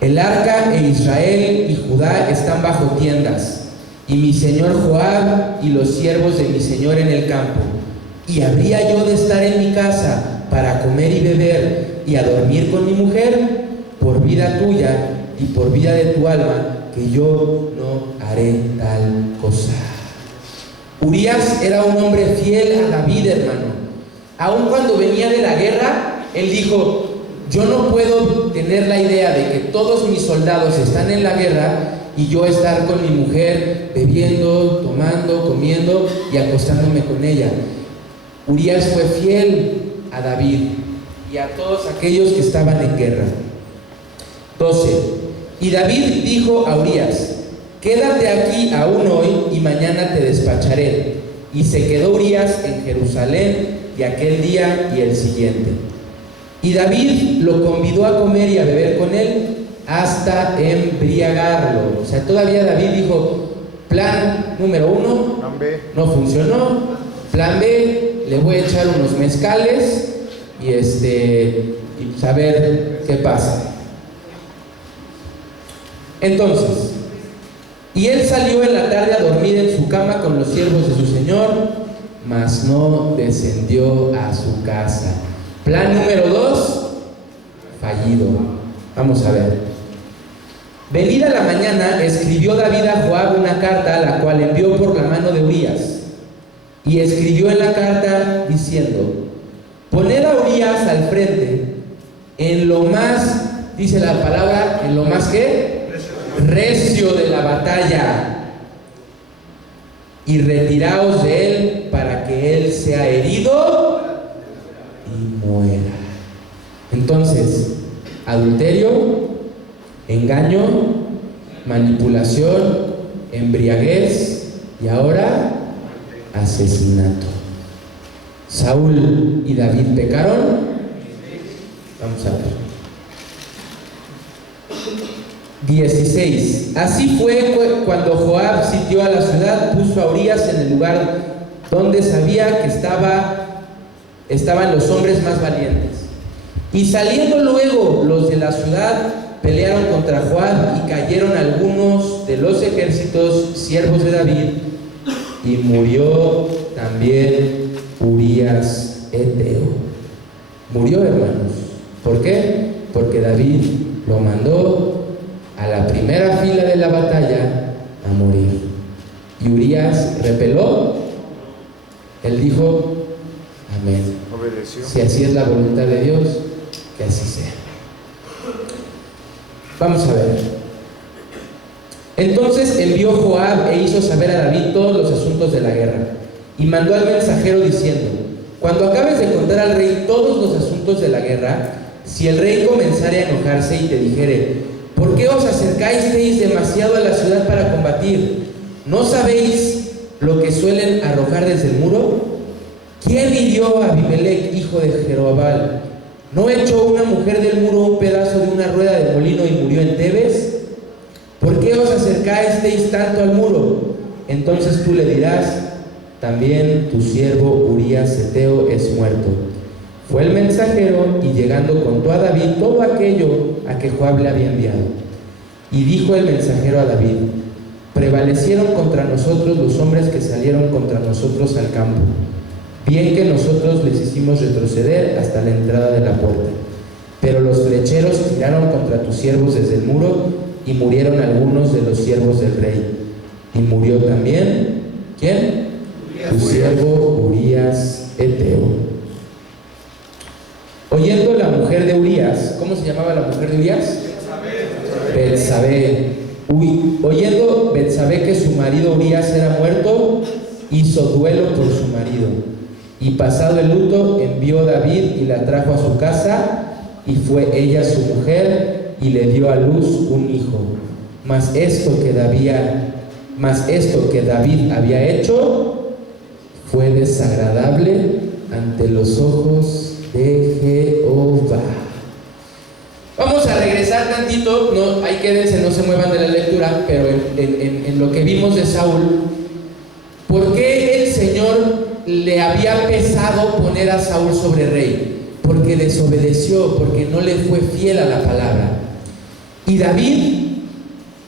El arca e Israel y Judá están bajo tiendas, y mi señor Joab y los siervos de mi señor en el campo. ¿Y habría yo de estar en mi casa para comer y beber y a dormir con mi mujer? Por vida tuya y por vida de tu alma, que yo no haré tal cosa. Urías era un hombre fiel a David, hermano. Aun cuando venía de la guerra, él dijo: yo no puedo tener la idea de que todos mis soldados están en la guerra y yo estar con mi mujer bebiendo, tomando, comiendo y acostándome con ella. Urías fue fiel a David y a todos aquellos que estaban en guerra. 12. Y David dijo a Urías: quédate aquí aún hoy y mañana te despacharé. Y se quedó Urías en Jerusalén y aquel día y el siguiente. Y David lo convidó a comer y a beber con él hasta embriagarlo. O sea, todavía David dijo: plan número 1 no funcionó, plan B, le voy a echar unos mezcales y saber qué pasa. Entonces, y él salió en la tarde a dormir en su cama con los siervos de su señor, mas no descendió a su casa. Plan número 2, fallido. Vamos a ver. Venida la mañana, escribió David a Joab una carta, la cual envió por la mano de Urías. Y escribió en la carta diciendo: poned a Urías al frente, en lo más, dice la palabra, en lo más ¿qué? Recio de la batalla, y retiraos de él para que él sea herido y muera. Entonces, adulterio, engaño, manipulación, embriaguez y ahora asesinato. ¿Saúl y David pecaron? Vamos a ver. 16. Así fue cuando Joab sitió a la ciudad, puso a Urías en el lugar donde sabía que estaban los hombres más valientes. Y saliendo luego los de la ciudad, pelearon contra Joab y cayeron algunos de los ejércitos siervos de David, y murió también Urías Eteo. Murió, hermanos. ¿Por qué? Porque David lo mandó a la primera fila de la batalla a morir. Y Urías repeló. Él dijo: amén. Obedeció. Si así es la voluntad de Dios, que así sea. Vamos a ver. Entonces envió Joab e hizo saber a David todos los asuntos de la guerra, y mandó al mensajero diciendo: cuando acabes de contar al rey todos los asuntos de la guerra, si el rey comenzare a enojarse y te dijere: ¿por qué os acercáis demasiado a la ciudad para combatir? ¿No sabéis lo que suelen arrojar desde el muro? ¿Quién hirió a Abimelech, hijo de Jerobal? ¿No echó una mujer del muro un pedazo de una rueda de molino y murió en Tebes? ¿Por qué os acercáis tanto al muro? Entonces tú le dirás: también tu siervo Urías Eteo es muerto. Fue el mensajero, y llegando contó a David todo aquello a que Joab le había enviado. Y dijo el mensajero a David: prevalecieron contra nosotros los hombres que salieron contra nosotros al campo, bien que nosotros les hicimos retroceder hasta la entrada de la puerta. Pero los flecheros tiraron contra tus siervos desde el muro, y murieron algunos de los siervos del rey. Y murió también, ¿quién? Tu siervo Urías Eteo. Oyendo la mujer de Urías, ¿cómo se llamaba la mujer de Urías? Betsabé. Oyendo Betsabé que su marido Urías era muerto, hizo duelo por su marido. Y pasado el luto, envió David y la trajo a su casa, y fue ella su mujer, y le dio a luz un hijo. Mas esto que David había hecho fue desagradable ante los ojos de Jehová. Vamos a regresar tantito, no, ahí quédense, no se muevan de la lectura, pero en lo que vimos de Saúl. ¿Por qué el Señor le había pesado poner a Saúl sobre rey? Porque desobedeció, porque no le fue fiel a la palabra. Y David,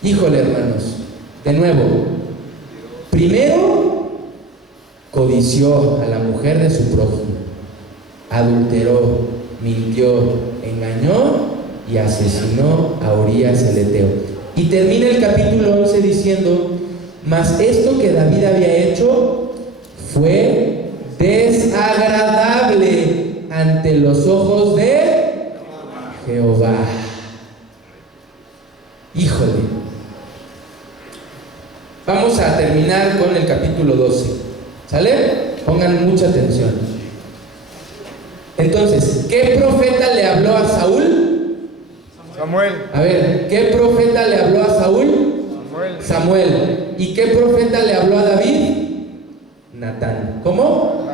híjole, hermanos, de nuevo, primero codició a la mujer de su prójimo, adulteró, mintió, engañó y asesinó a Urías el Eteo. Y termina el capítulo 11 diciendo: mas esto que David había hecho fue desagradable ante los ojos de Jehová. Híjole. Vamos a terminar con el capítulo 12. ¿Sale? Pongan mucha atención. Entonces, ¿qué profeta le habló a Saúl? Samuel. A ver, ¿qué profeta le habló a Saúl? Samuel. ¿Y qué profeta le habló a David? Natán. ¿Cómo?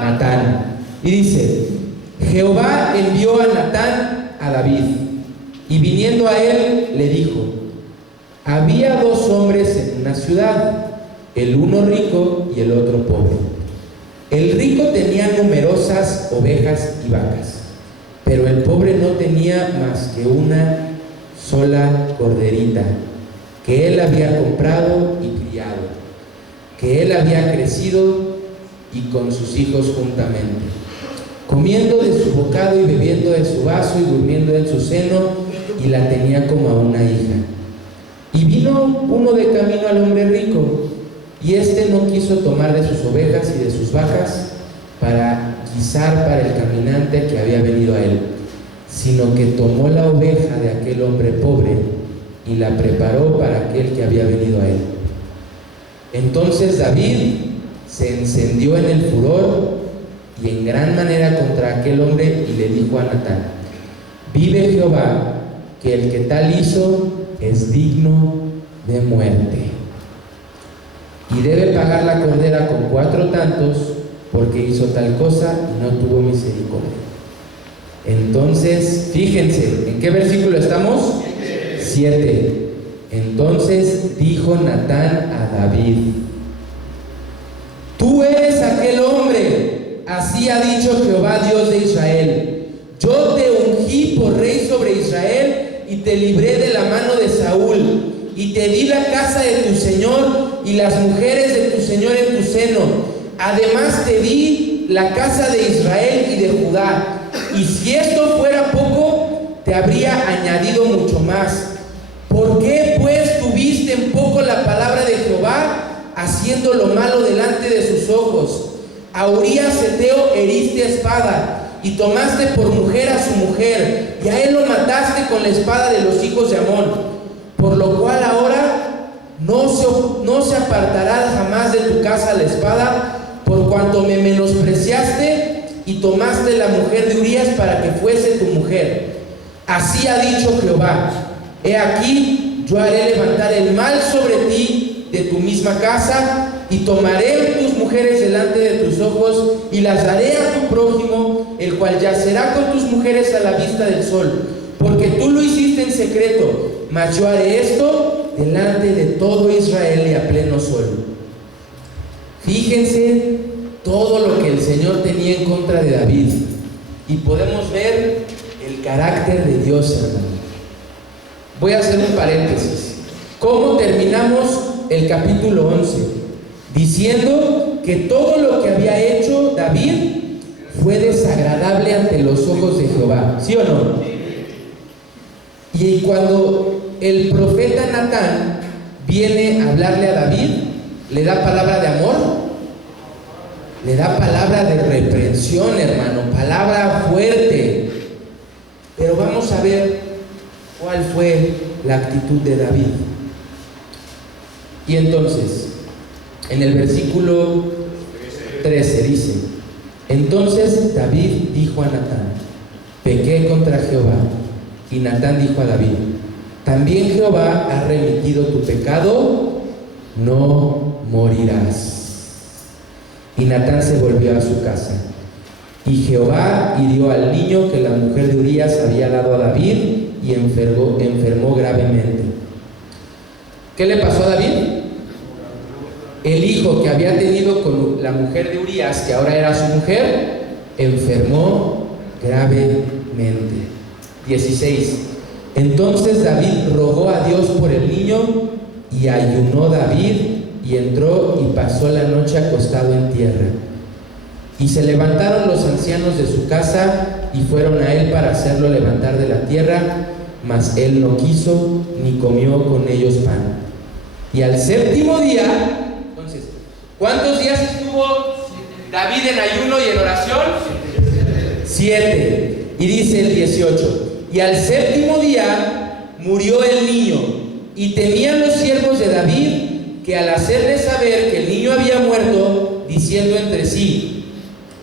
Natán. Y dice: Jehová envió a Natán a David, y viniendo a él le dijo: había dos hombres en una ciudad, el uno rico y el otro pobre. El rico tenía numerosas ovejas y vacas, pero el pobre no tenía más que una sola corderita, que él había comprado y criado, que él había crecido y con sus hijos juntamente, comiendo de su bocado y bebiendo de su vaso y durmiendo en su seno, y la tenía como a una hija. Y vino uno de camino al hombre rico, y éste no quiso tomar de sus ovejas y de sus vacas para guisar para el caminante que había venido a él, sino que tomó la oveja de aquel hombre pobre y la preparó para aquel que había venido a él. Entonces David se encendió en el furor y en gran manera contra aquel hombre, y le dijo a Natán: vive Jehová, que el que tal hizo es digno de muerte. Y debe pagar la cordera con 4 tantos, porque hizo tal cosa y no tuvo misericordia. Entonces, fíjense, ¿en qué versículo estamos? 7. Entonces dijo Natán a David: tú eres aquel hombre, así ha dicho Jehová Dios de Israel: yo te ungí por rey sobre Israel y te libré de la mano de Saúl, y te di la casa de tu señor y las mujeres de tu señor en tu seno. Además te di la casa de Israel y de Judá. Y si esto fuera poco, te habría añadido mucho más. ¿Por qué pues tuviste en poco la palabra de Jehová, haciendo lo malo delante de sus ojos? A Urías Heteo heriste a espada, y tomaste por mujer a su mujer, y a él lo mataste con la espada de los hijos de Amón. Por lo cual ahora no se apartará jamás de tu casa la espada, por cuanto me menospreciaste y tomaste la mujer de Urías para que fuese tu mujer. Así ha dicho Jehová: he aquí, yo haré levantar el mal sobre ti de tu misma casa, y tomaré tus mujeres delante de tus ojos, y las daré a tu prójimo, el cual yacerá con tus mujeres a la vista del sol, porque tú lo hiciste en secreto, mas yo haré esto delante de todo Israel y a pleno sol. Fíjense todo lo que el Señor tenía en contra de David, y podemos ver el carácter de Dios, hermano. Voy a hacer un paréntesis. ¿Cómo terminamos el capítulo 11? Diciendo que todo lo que había hecho David fue desagradable ante los ojos de Jehová, ¿sí o no? Y cuando el profeta Natán viene a hablarle a David, le da palabra de amor, le da palabra de reprensión, hermano, palabra fuerte. Pero vamos a ver cuál fue la actitud de David. Y entonces, en el versículo 13 dice: entonces David dijo a Natán: pequé contra Jehová. Y Natán dijo a David: también Jehová ha remitido tu pecado, no morirás. Y Natán se volvió a su casa. Y Jehová hirió al niño que la mujer de Urías había dado a David, y enfermó gravemente. ¿Qué le pasó a David? El hijo que había tenido con la mujer de Urías, que ahora era su mujer, enfermó gravemente. 16. Entonces David rogó a Dios por el niño, y ayunó David, y entró y pasó la noche acostado en tierra. Y se levantaron los ancianos de su casa y fueron a él para hacerlo levantar de la tierra, mas él no quiso ni comió con ellos pan. Y al 7º día, entonces, ¿cuántos días estuvo David en ayuno y en oración? 7. Y dice el 18: y al 7º día murió el niño, y temían los siervos de David que al hacerle saber que el niño había muerto, diciendo entre sí: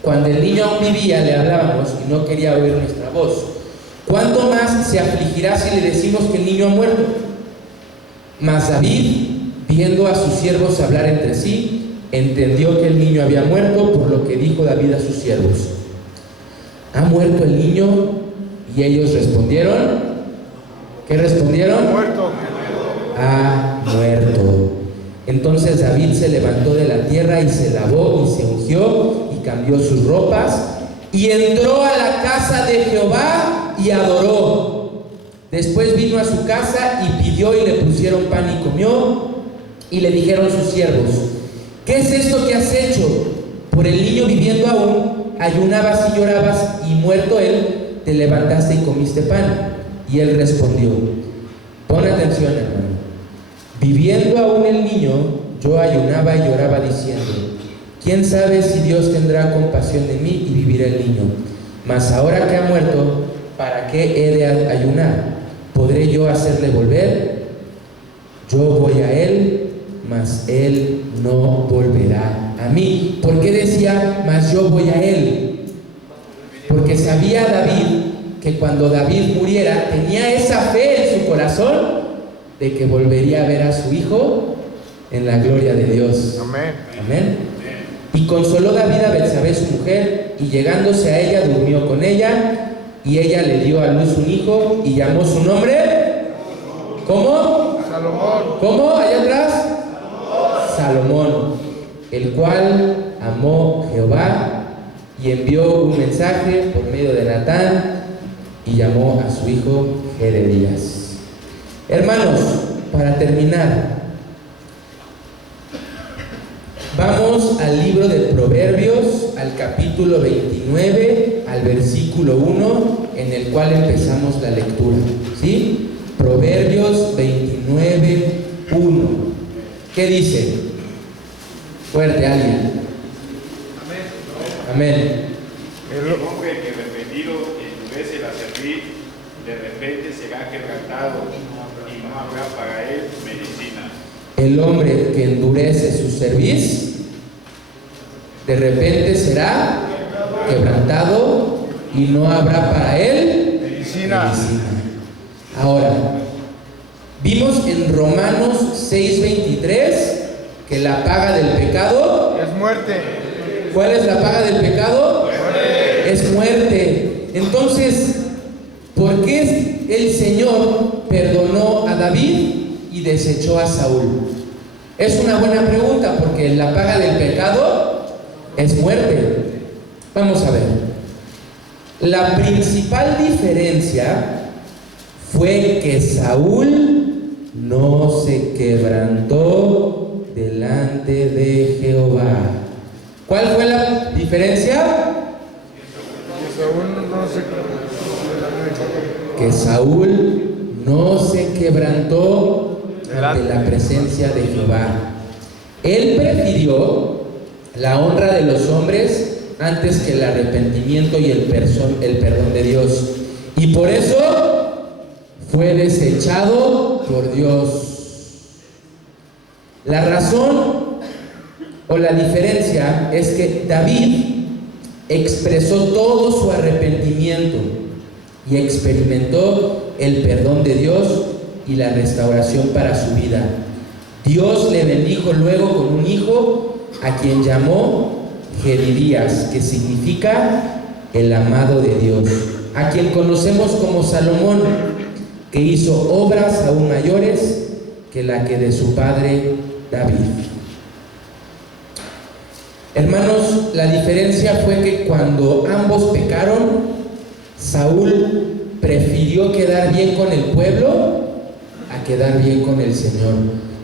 cuando el niño aún vivía le hablábamos y no quería oír nuestra voz, ¿cuánto más se afligirá si le decimos que el niño ha muerto? Mas David, viendo a sus siervos hablar entre sí, entendió que el niño había muerto, por lo que dijo David a sus siervos: ¿ha muerto el niño? Y ellos respondieron, ¿qué respondieron? Muerto. Ha muerto. Entonces David se levantó de la tierra y se lavó y se ungió y cambió sus ropas y entró a la casa de Jehová y adoró. Después vino a su casa y pidió, y le pusieron pan y comió. Y le dijeron sus siervos: ¿qué es esto que has hecho? Por el niño viviendo aún, ayunabas y llorabas, y muerto él, te levantaste y comiste pan. Y él respondió: pon atención, hermano. Viviendo aún el niño, yo ayunaba y lloraba diciendo: ¿quién sabe si Dios tendrá compasión de mí y vivirá el niño? Mas ahora que ha muerto, ¿para qué he de ayunar? ¿Podré yo hacerle volver? Yo voy a él, mas él no volverá a mí. ¿Por qué decía mas yo voy a él? Porque sabía David que cuando David muriera tenía esa fe en su corazón de que volvería a ver a su hijo en la gloria de Dios. Amén. Amén. Y consoló David a Betsabé su mujer, y llegándose a ella durmió con ella, y ella le dio a luz un hijo y llamó su nombre. ¿Cómo? Salomón. ¿Cómo? Allá atrás. Salomón, el cual amó Jehová y envió un mensaje por medio de Natán y llamó a su hijo Jededías. Hermanos, para terminar, vamos al libro de Proverbios, al capítulo 29, al versículo 1, en el cual empezamos la lectura. ¿Sí? Proverbios 29, 1. ¿Qué dice? Fuerte, alguien. Amén. El hombre que arrepentido endurece la cerviz, de repente será quebrantado y no habrá para él medicina. El hombre que endurece su cerviz, de repente será quebrantado y no habrá para él Medicina. Ahora, vimos en Romanos 6:23 que la paga del pecado Es muerte. ¿cuál es la paga del pecado? Es muerte. Entonces, ¿por qué el Señor perdonó a David y desechó a Saúl? Es una buena pregunta, porque la paga del pecado es muerte. Vamos a ver. La principal diferencia fue que Saúl no se quebrantó delante de Jehová. ¿Cuál fue la diferencia? Que Saúl no se quebrantó ante la presencia de Jehová. Él prefirió la honra de los hombres antes que el arrepentimiento y el perdón de Dios. Y por eso fue desechado por Dios. La razón o la diferencia es que David expresó todo su arrepentimiento y experimentó el perdón de Dios y la restauración para su vida. Dios le bendijo luego con un hijo a quien llamó Jededías, que significa el amado de Dios, a quien conocemos como Salomón, que hizo obras aún mayores que la que de su padre David. Hermanos, la diferencia fue que cuando ambos pecaron, Saúl prefirió quedar bien con el pueblo a quedar bien con el Señor.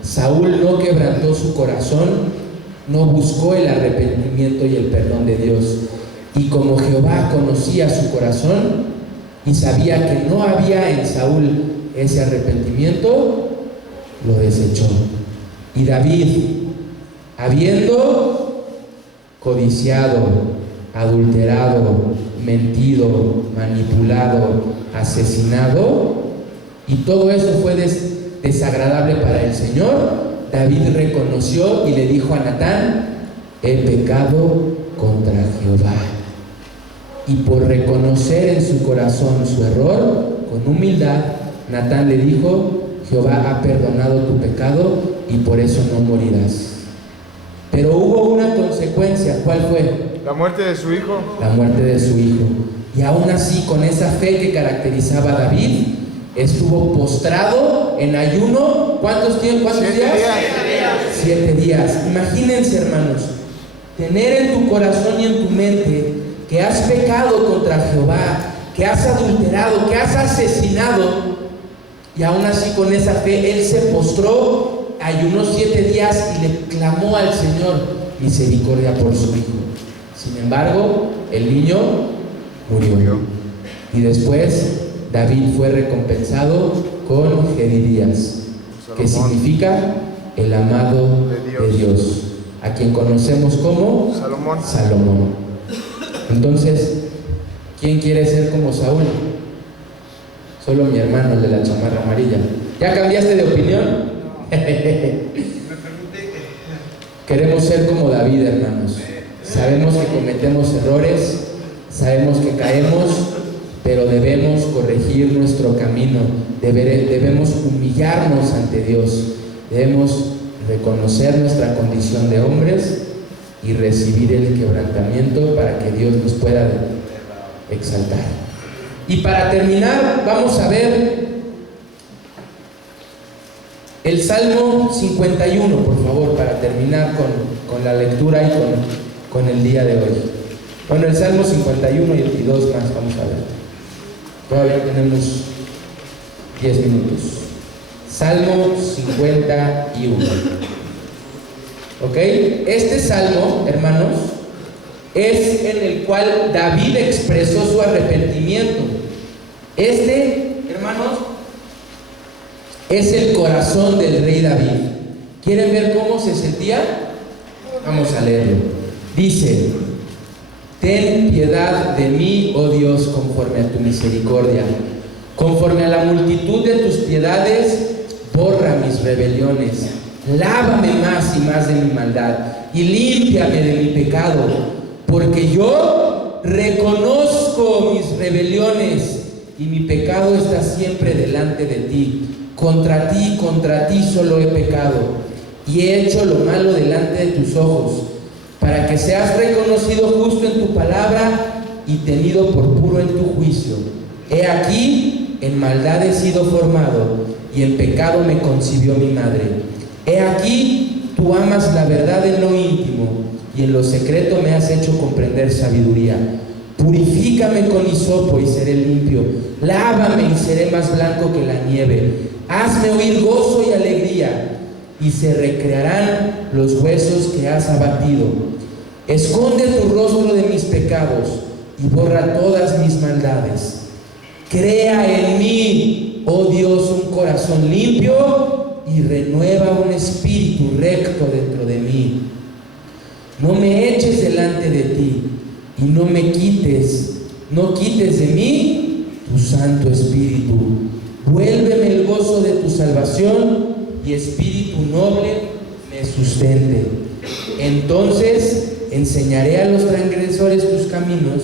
Saúl no quebrantó su corazón, no buscó el arrepentimiento y el perdón de Dios. Y como Jehová conocía su corazón y sabía que no había en Saúl ese arrepentimiento, lo desechó. Y David, habiendo codiciado, adulterado, mentido, manipulado, asesinado, y todo eso fue desagradable para el Señor, David reconoció y le dijo a Natán: he pecado contra Jehová. Y por reconocer en su corazón su error, con humildad, Natán le dijo: Jehová ha perdonado tu pecado y por eso no morirás. Pero hubo una consecuencia. ¿Cuál fue? La muerte de su hijo. La muerte de su hijo. Y aún así, con esa fe que caracterizaba a David, estuvo postrado en ayuno. ¿Cuántos días? 7 días. Imagínense, hermanos, tener en tu corazón y en tu mente que has pecado contra Jehová, que has adulterado, que has asesinado, y aún así con esa fe él se postró, ayunó 7 días y le clamó al Señor misericordia por su hijo. Sin embargo, el niño murió. Y después David fue recompensado con Jededías, que significa el amado de Dios, a quien conocemos como Salomón. Entonces, ¿quién quiere ser como Saúl? Solo mi hermano, el de la chamarra amarilla. ¿Ya cambiaste de opinión? Queremos ser como David, hermanos. Sabemos que cometemos errores, sabemos que caemos, pero debemos corregir nuestro camino, debemos humillarnos ante Dios, debemos reconocer nuestra condición de hombres y recibir el quebrantamiento para que Dios nos pueda exaltar. Y para terminar, vamos a ver el Salmo 51, por favor, para terminar con la lectura y con el día de hoy. Bueno, el Salmo 51 y 2 más, vamos a ver. Todavía tenemos 10 minutos. Salmo 51. ¿Ok? Este salmo, hermanos, es en el cual David expresó su arrepentimiento. Hermanos, es el corazón del rey David. ¿Quieren ver cómo se sentía? Vamos a leerlo. Dice: ten piedad de mí, oh Dios, conforme a tu misericordia. Conforme a la multitud de tus piedades, borra mis rebeliones. Lávame más y más de mi maldad y límpiame de mi pecado, porque yo reconozco mis rebeliones y mi pecado está siempre delante de ti. Contra ti solo he pecado y he hecho lo malo delante de tus ojos, para que seas reconocido justo en tu palabra y tenido por puro en tu juicio. He aquí, en maldad he sido formado y en pecado me concibió mi madre. He aquí, tú amas la verdad en lo íntimo y en lo secreto me has hecho comprender sabiduría. Purifícame con hisopo y seré limpio. Lávame y seré más blanco que la nieve. Hazme oír gozo y alegría, y se recrearán los huesos que has abatido. Esconde tu rostro de mis pecados y borra todas mis maldades. Crea en mí, oh Dios, un corazón limpio y renueva un espíritu recto dentro de mí. No me eches delante de ti y no quites de mí tu Santo Espíritu. Vuélveme el gozo de tu salvación y espíritu noble me sustente. Entonces enseñaré a los transgresores tus caminos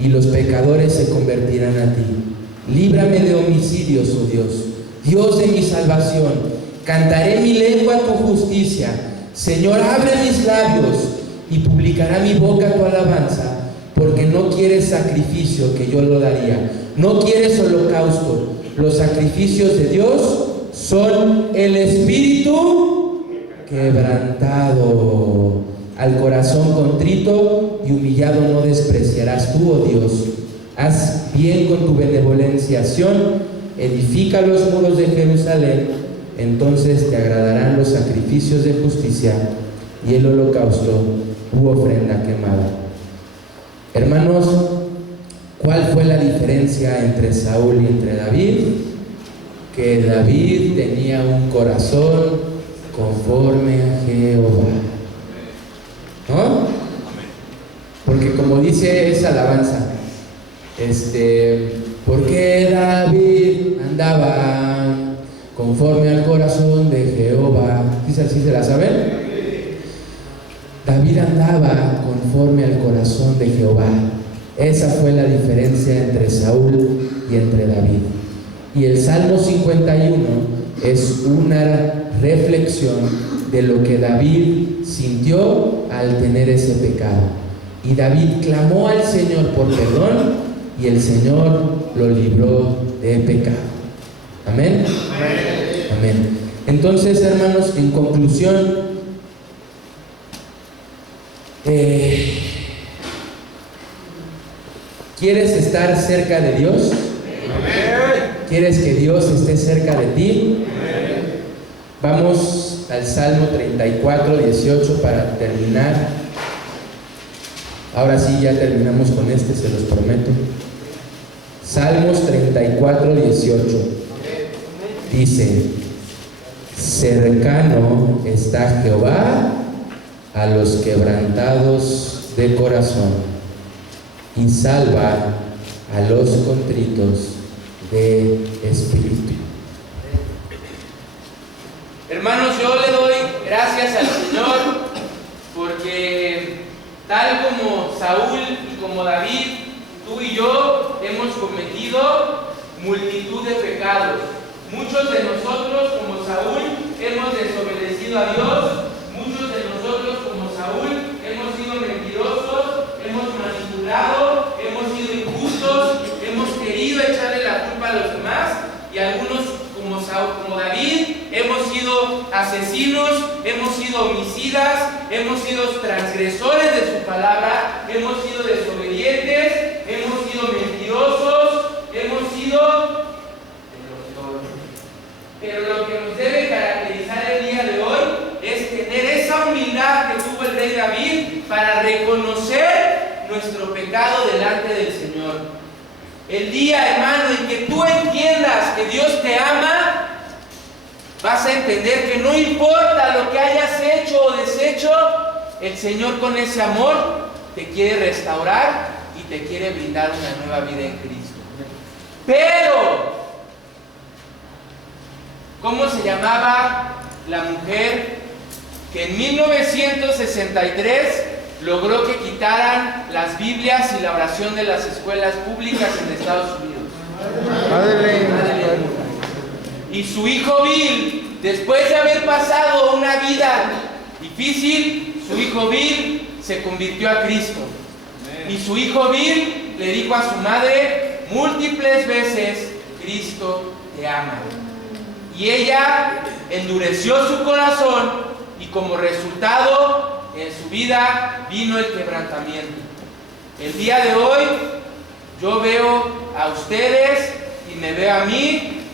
y los pecadores se convertirán a ti. Líbrame de homicidios, oh Dios, Dios de mi salvación. Cantaré mi lengua tu justicia. Señor, abre mis labios y publicará mi boca tu alabanza, porque no quieres sacrificio, que yo lo daría. No quieres holocausto. Los sacrificios de Dios son el espíritu quebrantado. Al corazón contrito y humillado no despreciarás tú, oh Dios. Haz bien con tu benevolenciación, edifica los muros de Jerusalén, entonces te agradarán los sacrificios de justicia y el holocausto u ofrenda quemada. Hermanos, ¿cuál fue la diferencia entre Saúl y entre David? Que David tenía un corazón conforme a Jehová, ¿no? Porque como dice esa alabanza, porque David andaba conforme al corazón de Jehová. ¿Sí así se la saben? David andaba conforme al corazón de Jehová. Esa fue la diferencia entre Saúl y entre David. Y el Salmo 51 es una reflexión de lo que David sintió al tener ese pecado. Y David clamó al Señor por perdón y el Señor lo libró de pecado. Amén. Amén. Entonces, hermanos, en conclusión, ¿quieres estar cerca de Dios? ¿Quieres que Dios esté cerca de ti? Vamos al Salmo 34, 18 para terminar. Ahora sí, ya terminamos con se los prometo. Salmos 34, 18. Dice: cercano está Jehová a los quebrantados de corazón y salva a los contritos de espíritu. Hermanos, yo le doy gracias al Señor porque tal como Saúl y como David, tú y yo hemos cometido multitud de pecados. Muchos de nosotros, como Saúl, hemos desobedecido a Dios. Muchos de nosotros, como Saúl, hemos sido mentirosos, hemos manipulado, hemos sido injustos, hemos querido echarle la culpa a los demás. Y algunos, como Saúl, como David, hemos sido asesinos, hemos sido homicidas, hemos sido transgresores de su palabra, hemos sido desobedientes, hemos sido mentirosos, hemos sido... Pero lo que nos debe caracterizar el día de hoy es tener esa humildad que tuvo el rey David para reconocer nuestro pecado delante del Señor. El día, hermano, en que tú entiendas que Dios te ama, vas a entender que no importa lo que hayas hecho o deshecho, el Señor con ese amor te quiere restaurar y te quiere brindar una nueva vida en Cristo. Pero, ¿cómo se llamaba la mujer que en 1963 logró que quitaran las Biblias y la oración de las escuelas públicas en Estados Unidos? Madeleine. Y su hijo Bill, después de haber pasado una vida difícil, su hijo Bill se convirtió a Cristo. Y su hijo Bill le dijo a su madre múltiples veces: Cristo te ama. Y ella endureció su corazón y como resultado en su vida vino el quebrantamiento. El día de hoy yo veo a ustedes y me veo a mí y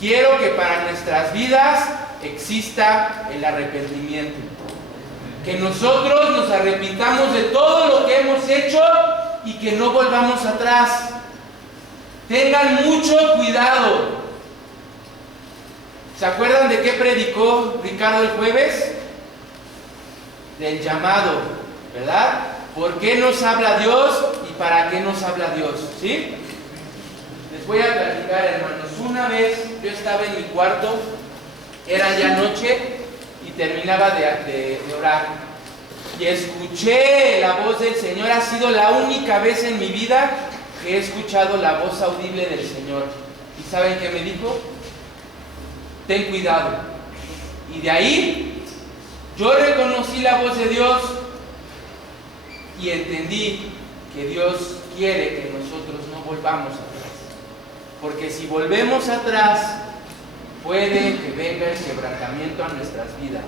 quiero que para nuestras vidas exista el arrepentimiento. Que nosotros nos arrepintamos de todo lo que hemos hecho y que no volvamos atrás. Tengan mucho cuidado. ¿Se acuerdan de qué predicó Ricardo el jueves? Del llamado, ¿verdad? ¿Por qué nos habla Dios y para qué nos habla Dios? ¿Sí? Les voy a platicar, hermanos. Una vez yo estaba en mi cuarto, era ya noche y terminaba de orar. Y escuché la voz del Señor. Ha sido la única vez en mi vida que he escuchado la voz audible del Señor. ¿Y saben qué me dijo? Ten cuidado. Y de ahí yo reconocí la voz de Dios y entendí que Dios quiere que nosotros no volvamos atrás. Porque si volvemos atrás, puede que venga el quebrantamiento a nuestras vidas.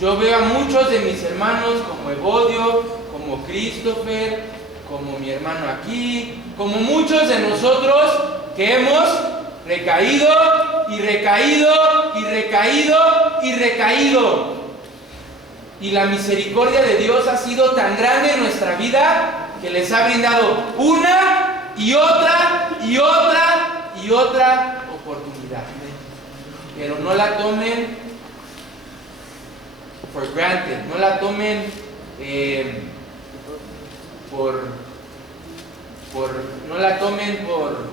Yo veo a muchos de mis hermanos como Evodio, como Christopher, como mi hermano aquí, como muchos de nosotros que hemos recaído y recaído y recaído y recaído. Y la misericordia de Dios ha sido tan grande en nuestra vida que les ha brindado una y otra y otra y otra oportunidad. Pero no la tomen for granted, no la tomen no la tomen por,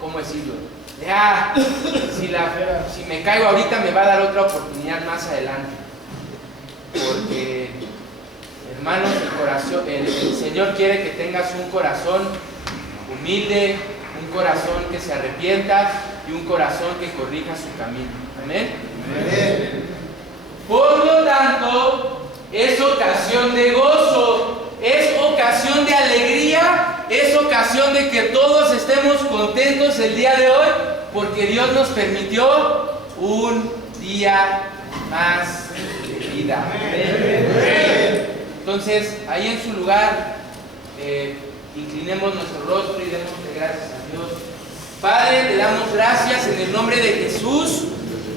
¿cómo decirlo? Ya, si me caigo ahorita me va a dar otra oportunidad más adelante. Porque, hermanos, el Señor quiere que tengas un corazón humilde, un corazón que se arrepienta y un corazón que corrija su camino. Amén. Amén. Por lo tanto, es ocasión de gozo, es ocasión de alegría, es ocasión de que todos estemos contentos el día de hoy, porque Dios nos permitió un día más de vida. Entonces, ahí en su lugar, inclinemos nuestro rostro y démosle gracias a Dios. Padre, te damos gracias en el nombre de Jesús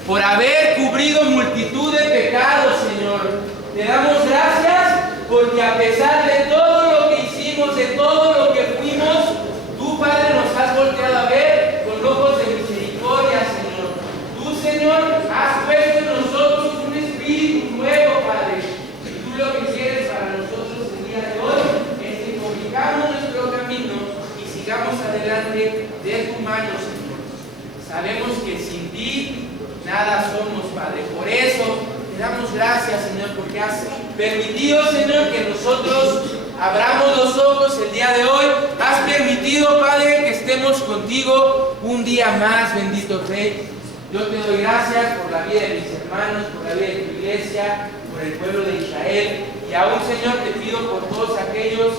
por haber cubrido multitud de pecados, Señor. Te damos gracias porque a pesar de todo lo que hicimos, de todo lo que fuimos, tú, Padre, nos has volteado a ver con ojos de misericordia, Señor. Tú, Señor, has puesto en nosotros un espíritu nuevo, Padre. Y tú lo que quieres para nosotros el día de hoy es que corrijamos nuestro camino y sigamos adelante de tu mano, Señor. Sabemos que sin ti nada somos, Padre. Por eso te damos gracias, Señor, porque has permitido, Señor, que nosotros abramos los ojos el día de hoy. Has permitido, Padre, que estemos contigo un día más, bendito Rey. Yo te doy gracias por la vida de mis hermanos, por la vida de tu iglesia, por el pueblo de Israel. Y aún, Señor, te pido por todos aquellos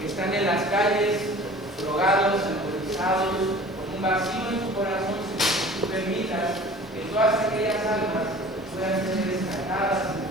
que están en las calles, drogados, alcoholizados, con un vacío en su corazón, Señor, que tú permitas que todas aquellas almas puedan ser rescatadas